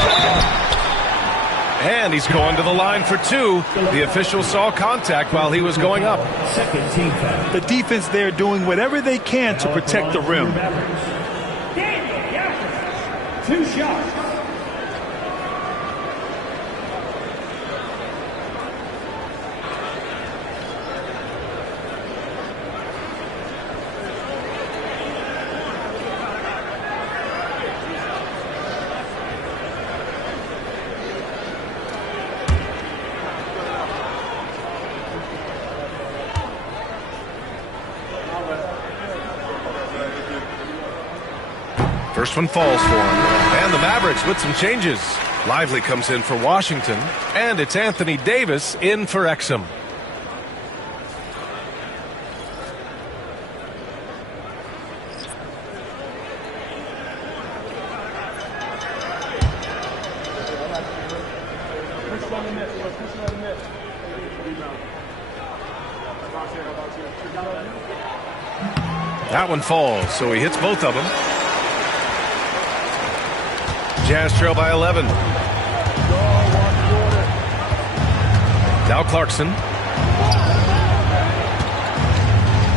And he's going to the line for two. The official saw contact while he was going up. The defense there doing whatever they can to protect the rim. 2 shots. First one falls for him. And the Mavericks with some changes. Lively comes in for Washington. And it's Anthony Davis in for Exum. That one falls, so he hits both of them. Jazz trail by 11. Now Clarkson.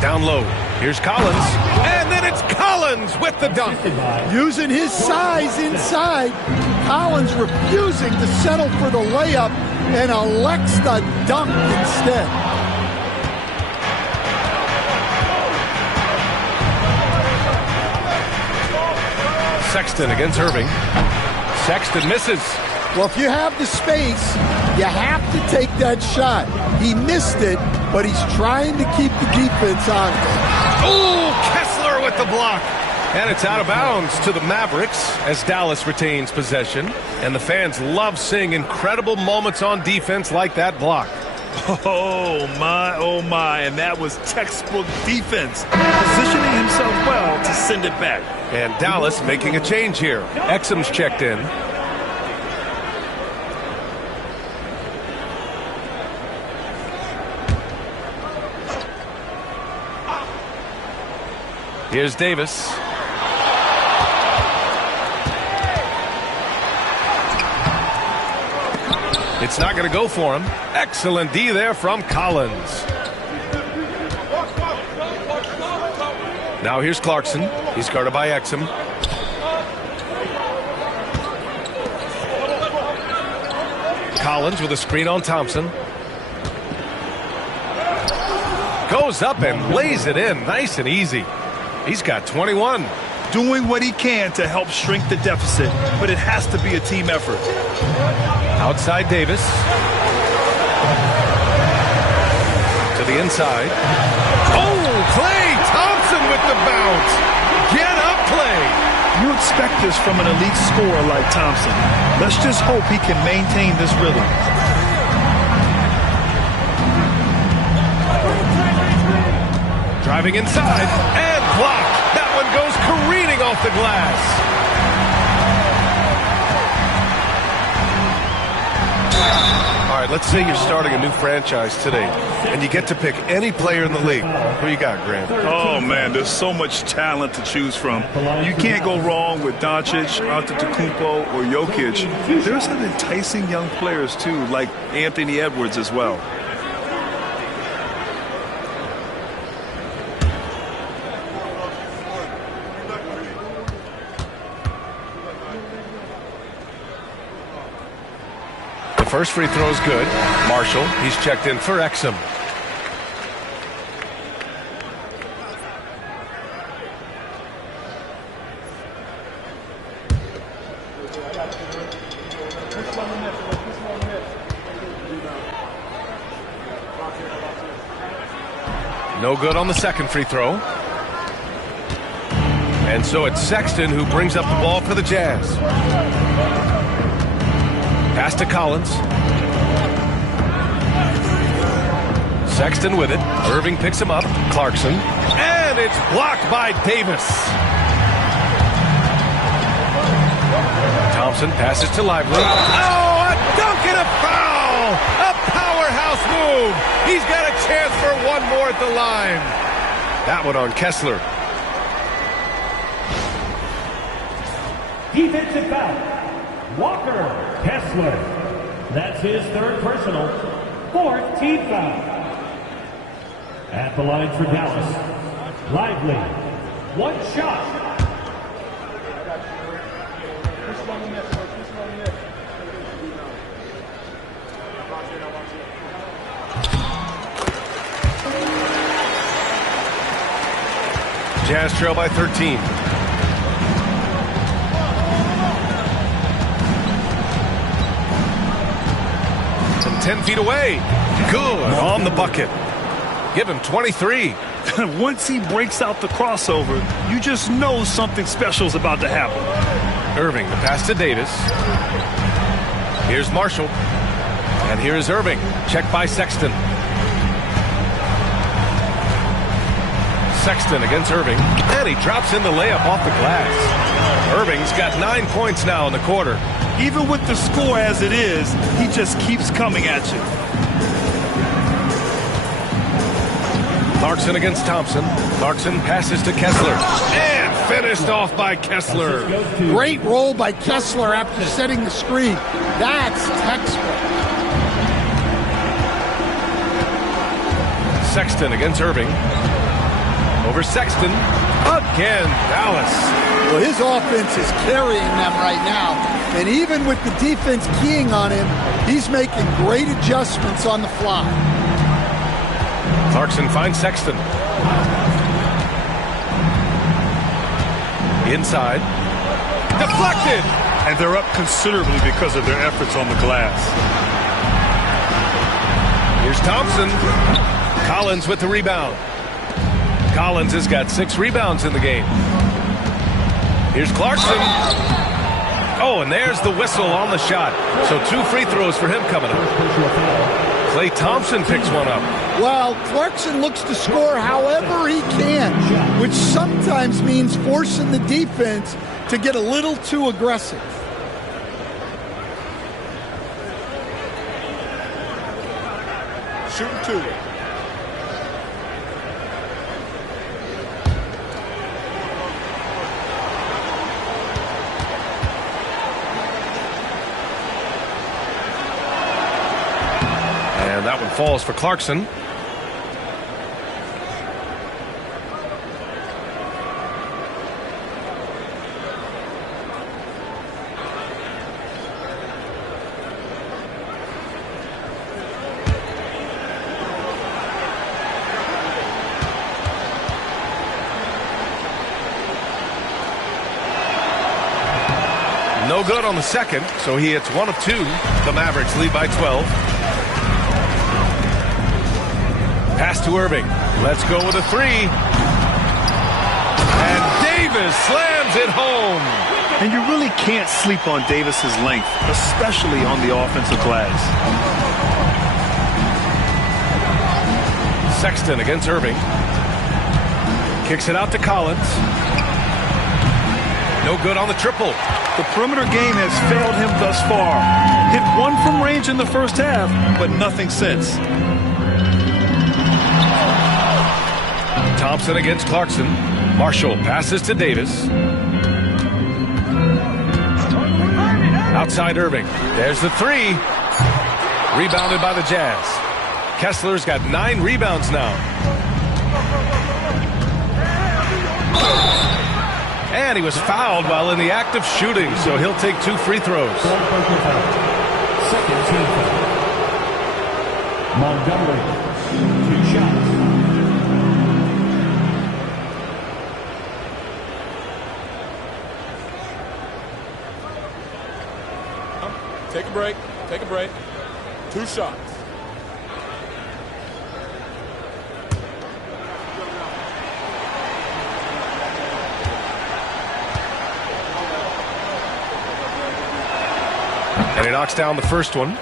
Down low. Here's Collins. And then it's Collins with the dunk. Using his size inside. Collins refusing to settle for the layup and elects the dunk instead. Sexton against Irving. Sexton misses. Well, if you have the space, you have to take that shot. He missed it, but he's trying to keep the defense on it. Ooh, Kessler with the block. And it's out of bounds to the Mavericks as Dallas retains possession. And the fans love seeing incredible moments on defense like that block. Oh, my. And that was textbook defense. Positioning himself well to send it back. And Dallas making a change here. Exum's checked in. Here's Davis. It's not going to go for him. Excellent D there from Collins. Now here's Clarkson. He's guarded by Exum. Collins with a screen on Thompson. Goes up and lays it in. Nice and easy. He's got 21. Doing what he can to help shrink the deficit, but it has to be a team effort. Outside Davis. To the inside. Oh, Klay Thompson with the bounce. Get up, Klay. You expect this from an elite scorer like Thompson. Let's just hope he can maintain this rhythm. Driving inside and blocked. That one goes careening off the glass. All right, let's say you're starting a new franchise today, and you get to pick any player in the league. Who you got, Grant? Oh, man, there's so much talent to choose from. You can't go wrong with Doncic, Antetokounmpo, or Jokic. There's some enticing young players, too, like Anthony Edwards as well. First free throw is good. Marshall, he's checked in for Exum. No good on the second free throw. And so it's Sexton who brings up the ball for the Jazz. Pass to Collins. Sexton with it. Irving picks him up. Clarkson. And it's blocked by Davis. Thompson passes to Lively. Oh, dunk and a foul! A powerhouse move! He's got a chance for one more at the line. That one on Kessler. Defensive foul. Walker Kessler. That's his third personal. 4th team foul. At the line for Dallas, Lively. 1 shot. Jazz trail by 13. From 10 feet away. Good on the bucket. Give him 23. Once he breaks out the crossover, you just know something special is about to happen. Irving, the pass to Davis. Here's Marshall. And here is Irving. Checked by Sexton. Sexton against Irving. And he drops in the layup off the glass. Irving's got 9 points now in the quarter. Even with the score as it is, he just keeps coming at you. Clarkson against Thompson. Clarkson passes to Kessler. And finished off by Kessler. Great roll by Kessler after setting the screen. That's textbook. Sexton against Irving. Over Sexton. Again, Dallas. Well, his offense is carrying them right now. And even with the defense keying on him, he's making great adjustments on the fly. Clarkson finds Sexton. Inside. Deflected. And they're up considerably because of their efforts on the glass. Here's Thompson. Collins with the rebound. Collins has got 6 rebounds in the game. Here's Clarkson. Oh, and there's the whistle on the shot. So 2 free throws for him coming up. Klay Thompson picks one up. Well, Clarkson looks to score however he can, which sometimes means forcing the defense to get a little too aggressive. Shooting 2. And that one falls for Clarkson. No good on the second, so he hits 1 of 2. The Mavericks lead by 12. Pass to Irving. Let's go with a 3. And Davis slams it home. And you really can't sleep on Davis's length, especially on the offensive glass. Sexton against Irving. Kicks it out to Collins. No good on the triple. The perimeter game has failed him thus far. Hit 1 from range in the first half, but nothing since. Thompson against Clarkson. Marshall passes to Davis. Outside Irving. There's the 3. Rebounded by the Jazz. Kessler's got 9 rebounds now. And he was fouled while in the act of shooting, so he'll take 2 free throws. Second team foul. Montgomery. 2 shots. Take a break. Take a break. 2 shots. And he knocks down the first one.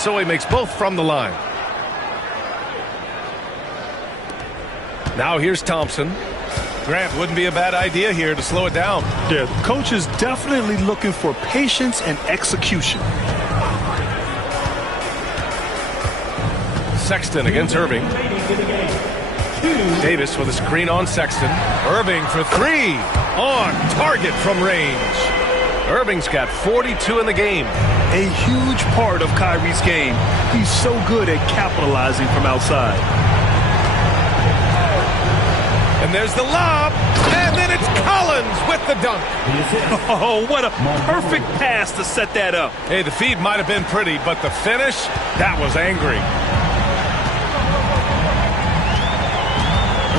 so he makes both from the line. Now here's Thompson. Grant, wouldn't be a bad idea here to slow it down. Yeah, the coach is definitely looking for patience and execution. Sexton against Irving. Davis with a screen on Sexton. Irving for three. On target from range. Irving's got 42 in the game. A huge part of Kyrie's game. He's so good at capitalizing from outside. And there's the lob. And then it's Collins with the dunk. Oh, what a perfect pass to set that up. Hey, the feed might have been pretty, but the finish, that was angry.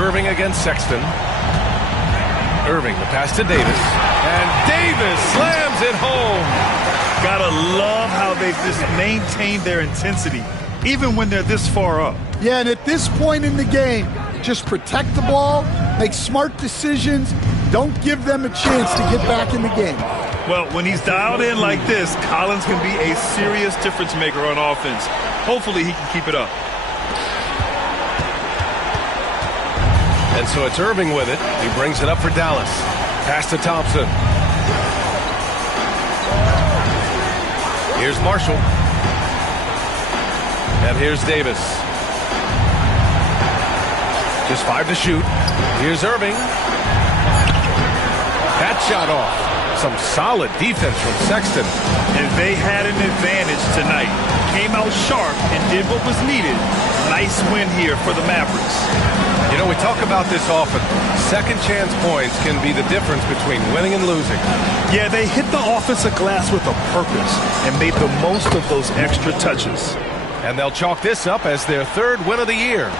Irving against Sexton. Irving, the pass to Davis. And Davis slams it home. Gotta love how they've just maintained their intensity, even when they're this far up. Yeah, and at this point in the game, just protect the ball, make smart decisions, don't give them a chance to get back in the game. Well, when he's dialed in like this, Collins can be a serious difference maker on offense. Hopefully he can keep it up. And so it's Irving with it. He brings it up for Dallas. Pass to Thompson. Here's Marshall. And here's Davis. Just 5 to shoot. Here's Irving. That shot off. Some solid defense from Sexton. And they had an advantage tonight. Came out sharp and did what was needed. Nice win here for the Mavericks. You know, we talk about this often. Second chance points can be the difference between winning and losing. Yeah, they hit the offensive glass with a purpose and made the most of those extra touches. And they'll chalk this up as their third win of the year.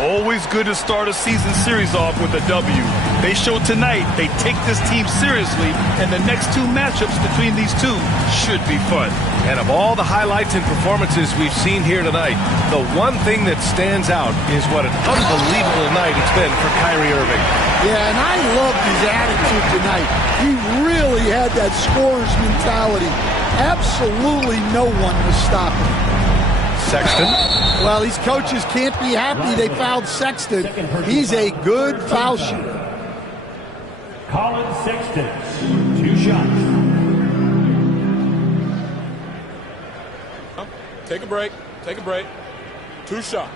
Always good to start a season series off with a W. They showed tonight they take this team seriously, and the next two matchups between these two should be fun. And of all the highlights and performances we've seen here tonight, the one thing that stands out is what an unbelievable night it's been for Kyrie Irving. Yeah, and I loved his attitude tonight. He really had that scorer's mentality. Absolutely no one was stopping him. Sexton. Well, these coaches can't be happy they fouled Sexton. He's a good foul shooter. Collin Sexton, 2 shots. Take a break. Take a break. 2 shots.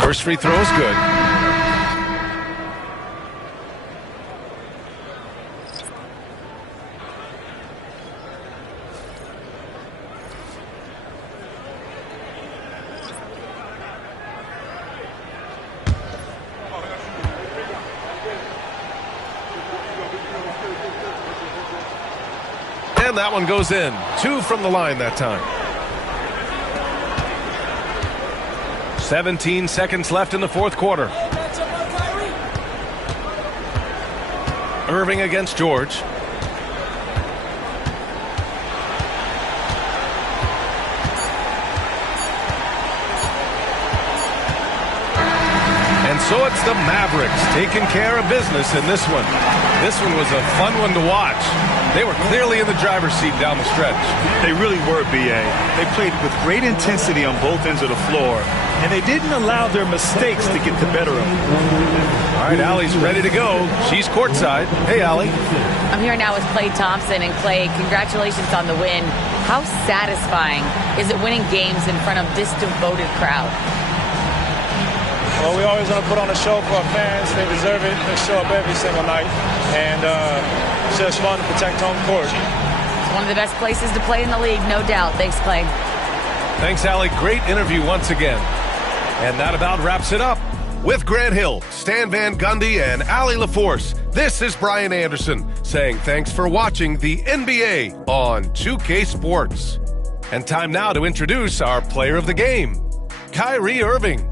First free throw is good. And that one goes in. 2 from the line that time. 17 seconds left in the fourth quarter. Irving against George. And so it's the Mavericks taking care of business in this one. This one was a fun one to watch. They were clearly in the driver's seat down the stretch. They really were, B.A. They played with great intensity on both ends of the floor, and they didn't allow their mistakes to get the better of them. All right, Allie's ready to go. She's courtside. Hey, Allie. I'm here now with Klay Thompson. And Klay, congratulations on the win. How satisfying is it winning games in front of this devoted crowd? Well, we always want to put on a show for our fans. They deserve it. They show up every single night. And it's just fun to protect home court. It's one of the best places to play in the league, no doubt. Thanks, Klay. Thanks, Allie. Great interview once again. And that about wraps it up. With Grant Hill, Stan Van Gundy, and Allie LaForce, this is Brian Anderson saying thanks for watching the NBA on 2K Sports. And time now to introduce our player of the game, Kyrie Irving.